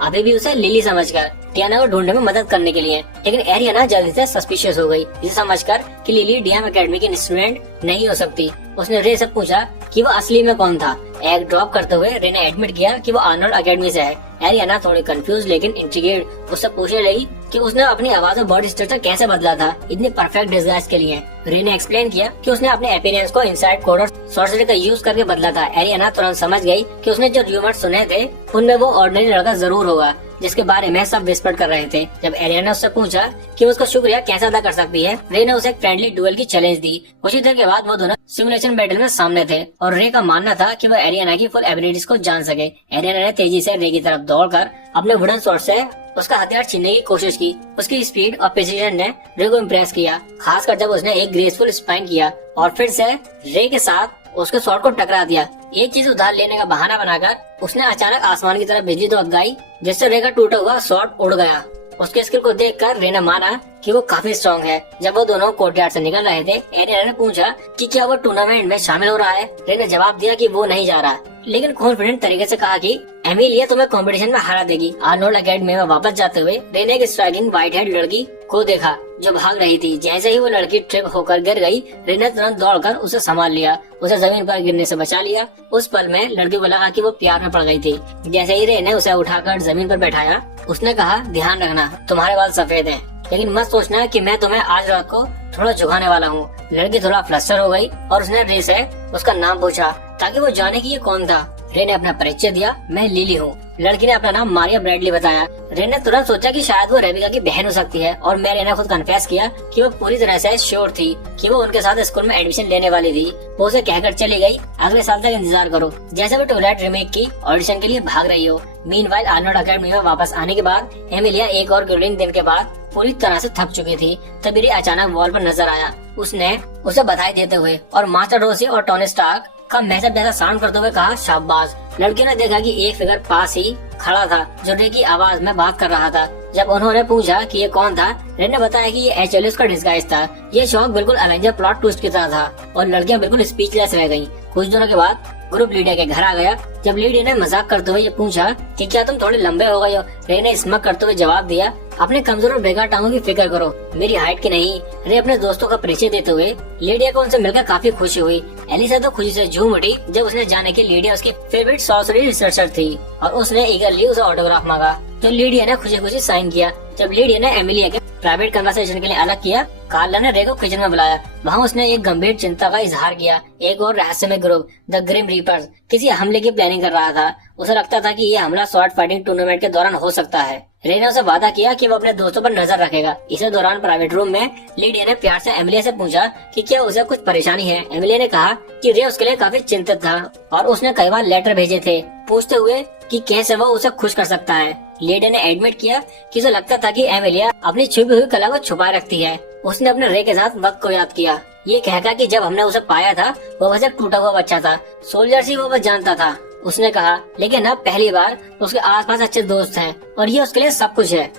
अभी भी उसे लिली समझकर, टियाना को ढूंढने में मदद करने के लिए। लेकिन एरियाना जल्दी से सस्पिशियस हो गई, इसे समझकर कि लिली डीएम एकेडमी की स्टूडेंट नहीं हो सकती। उसने रे से पूछा कि वो असली में कौन था। एक ड्रॉप करते हुए रे ने एडमिट किया कि वो आर्नोल्ड एकेडमी से है। एरियाना थोड़ी कंफ्यूज लेकिन इंट्रिगेड उससे पूछने लगी कि उसने अपनी आवाज और बॉडी स्ट्रक्चर कैसे बदला था इतनी परफेक्ट डिस्गाइज के लिए। रे ने एक्सप्लेन किया कि उसने अपने अपीयरेंस को इनसाइड कोड और सॉर्सरी का यूज करके बदला था। एरियाना तुरंत समझ गई कि उसने जो र्यूमर्स सुने थे उनमें वो ऑर्डिनरी लड़का जरूर होगा जिसके बारे में सब विस्पर कर रहे थे। जब एरियाना उससे पूछा कि वो उसका शुक्रिया कैसे अदा कर सकती है, रे ने उसे एक फ्रेंडली डुएल की चैलेंज दी। कुछ ही देर के बाद वो दोनों सिमुलेशन बैटल में सामने थे और रे का मानना था कि वो एरियाना की फुल एबिलिटीज को जान सके। एरियाना ने तेजी से रे की तरफ दौड़कर अपने वुडन स्वॉर्ड से उसका हथियार छीनने की कोशिश की। उसकी स्पीड और प्रिसीजन ने रे को इम्प्रेस किया, खासकर जब उसने एक ग्रेसफुल स्पाइन किया और फिर से रे के साथ उसके शॉट को टकरा दिया। एक चीज उधार लेने का बहाना बनाकर उसने अचानक आसमान की तरफ बिजली दौड़ाई, जिससे रे का टूटा हुआ शॉट उड़ गया। उसके स्किल को देखकर रे ने माना कि वो काफी स्ट्रॉन्ग है। जब वो दोनों कोर्टयार्ड से निकल रहे थे, एरिया ने पूछा कि क्या वो टूर्नामेंट में शामिल हो रहा है। रे ने जवाब दिया कि वो नहीं जा रहा, लेकिन कॉन्फिडेंट तरीके से कहा कि एमिलिया तुम्हें कंपटीशन में हरा देगी। आर्नोल्ड एकेडमी में वापस जाते हुए रे ने एक स्ट्राइकिंग व्हाइट हेड लड़की को देखा जो भाग रही थी। जैसे ही वो लड़की ट्रिप होकर गिर गई, रे ने तुरंत दौड़कर उसे संभाल लिया, उसे जमीन पर गिरने से बचा लिया। उस पल में लड़की को लगा कि वो प्यार में पड़ गई थी। जैसे ही रे ने उसे उठाकर जमीन पर बैठाया, उसने कहा, ध्यान रखना तुम्हारे बाल सफेद हैं, लेकिन मत सोचना कि मैं तुम्हें आज रात को थोड़ा झुकाने वाला हूँ। लड़की थोड़ा फ्लस्टर हो गई और उसने रे से उसका नाम पूछा ताकि वो जाने कि ये कौन था। रे ने अपना परिचय दिया, मैं लिली हूँ। लड़की ने अपना नाम मारिया ब्रैडली बताया। रे ने तुरंत सोचा कि शायद वो रेबिका की बहन हो सकती है और मैरी ने खुद कन्फेस किया कि वो पूरी तरह से श्योर थी कि वो उनके साथ स्कूल में एडमिशन लेने वाली थी। वो उसे कहकर चली गई, अगले साल तक इंतजार करो, जैसे वो ट्विलाइट रीमेक की ऑडिशन के लिए भाग रही हो। मीनवाइल आर्नोल्ड एकेडमी में वापस आने के बाद एमिलिया एक और ग्रिलिंग दिन के बाद पूरी तरह से थक चुकी थी। तभी रे अचानक वॉल पर नजर आया। उसने उसे बधाई देते हुए और मास्टर रोसी और टोनी स्टार्क का मैसेज जैसा साउंड करते हुए कहा, शाबाश। लड़की ने देखा कि एक फिगर पास ही खड़ा था जो रे की आवाज में बात कर रहा था। जब उन्होंने पूछा कि ये कौन था, रे ने बताया कि ये एक्चुअली उसका डिस्गाइज था। ये शौक बिल्कुल एवेंजर प्लॉट ट्विस्ट की तरह था और लड़कियां बिल्कुल स्पीचलेस रह गयी। कुछ दिनों के बाद ग्रुप लीडर के घर आ गया। जब लीडर ने मजाक करते हुए ये पूछा कि क्या तुम थोड़े लंबे हो गए हो, रे ने स्मक करते हुए जवाब दिया, अपने कमजोर और बेकार टांगों की फिक्र करो, मेरी हाइट की नहीं। रे अपने दोस्तों का परिचय देते हुए लीडिया को उनसे मिलकर काफी खुशी हुई। एलिसा तो खुशी से झूम उठी जब उसने जाने की लीडिया उसकी फेवरेट सॉर्सरी रिसर्चर थी और उसने ईगरली उसे ऑटोग्राफ मांगा, तो लीडिया ने खुशी खुशी साइन किया। जब लीडिया ने एमिलिया के प्राइवेट कन्वर्सेशन के लिए अलग किया, कार्ला ने रे को किचन में बुलाया। वहाँ उसने एक गंभीर चिंता का इजहार किया। एक और रहस्यमय ग्रुप द ग्रिम रीपर्स किसी हमले की प्लानिंग कर रहा था। उसे लगता था कि ये हमला स्वॉर्ड फाइटिंग टूर्नामेंट के दौरान हो सकता है। रे ने उसे वादा किया कि वो अपने दोस्तों पर नजर रखेगा। इसी दौरान प्राइवेट रूम में लीडिया ने प्यार से एमिलिया से पूछा कि क्या उसे कुछ परेशानी है। एमिलिया ने कहा कि रे उसके लिए काफी चिंतित था और उसने कई बार लेटर भेजे थे पूछते हुए कि कैसे वो उसे खुश कर सकता है। लीडिया ने एडमिट किया कि उसे लगता था कि एमिलिया अपनी छुपी हुई कला को छुपाए रखती है। उसने अपने रे के साथ वक्त को याद किया, ये कहकर कि जब हमने उसे पाया था वो बस एक टूटा हुआ बच्चा था, सोल्जर ही वो बस जानता था। उसने कहा, लेकिन अब पहली बार उसके आसपास अच्छे दोस्त हैं और ये उसके लिए सब कुछ है।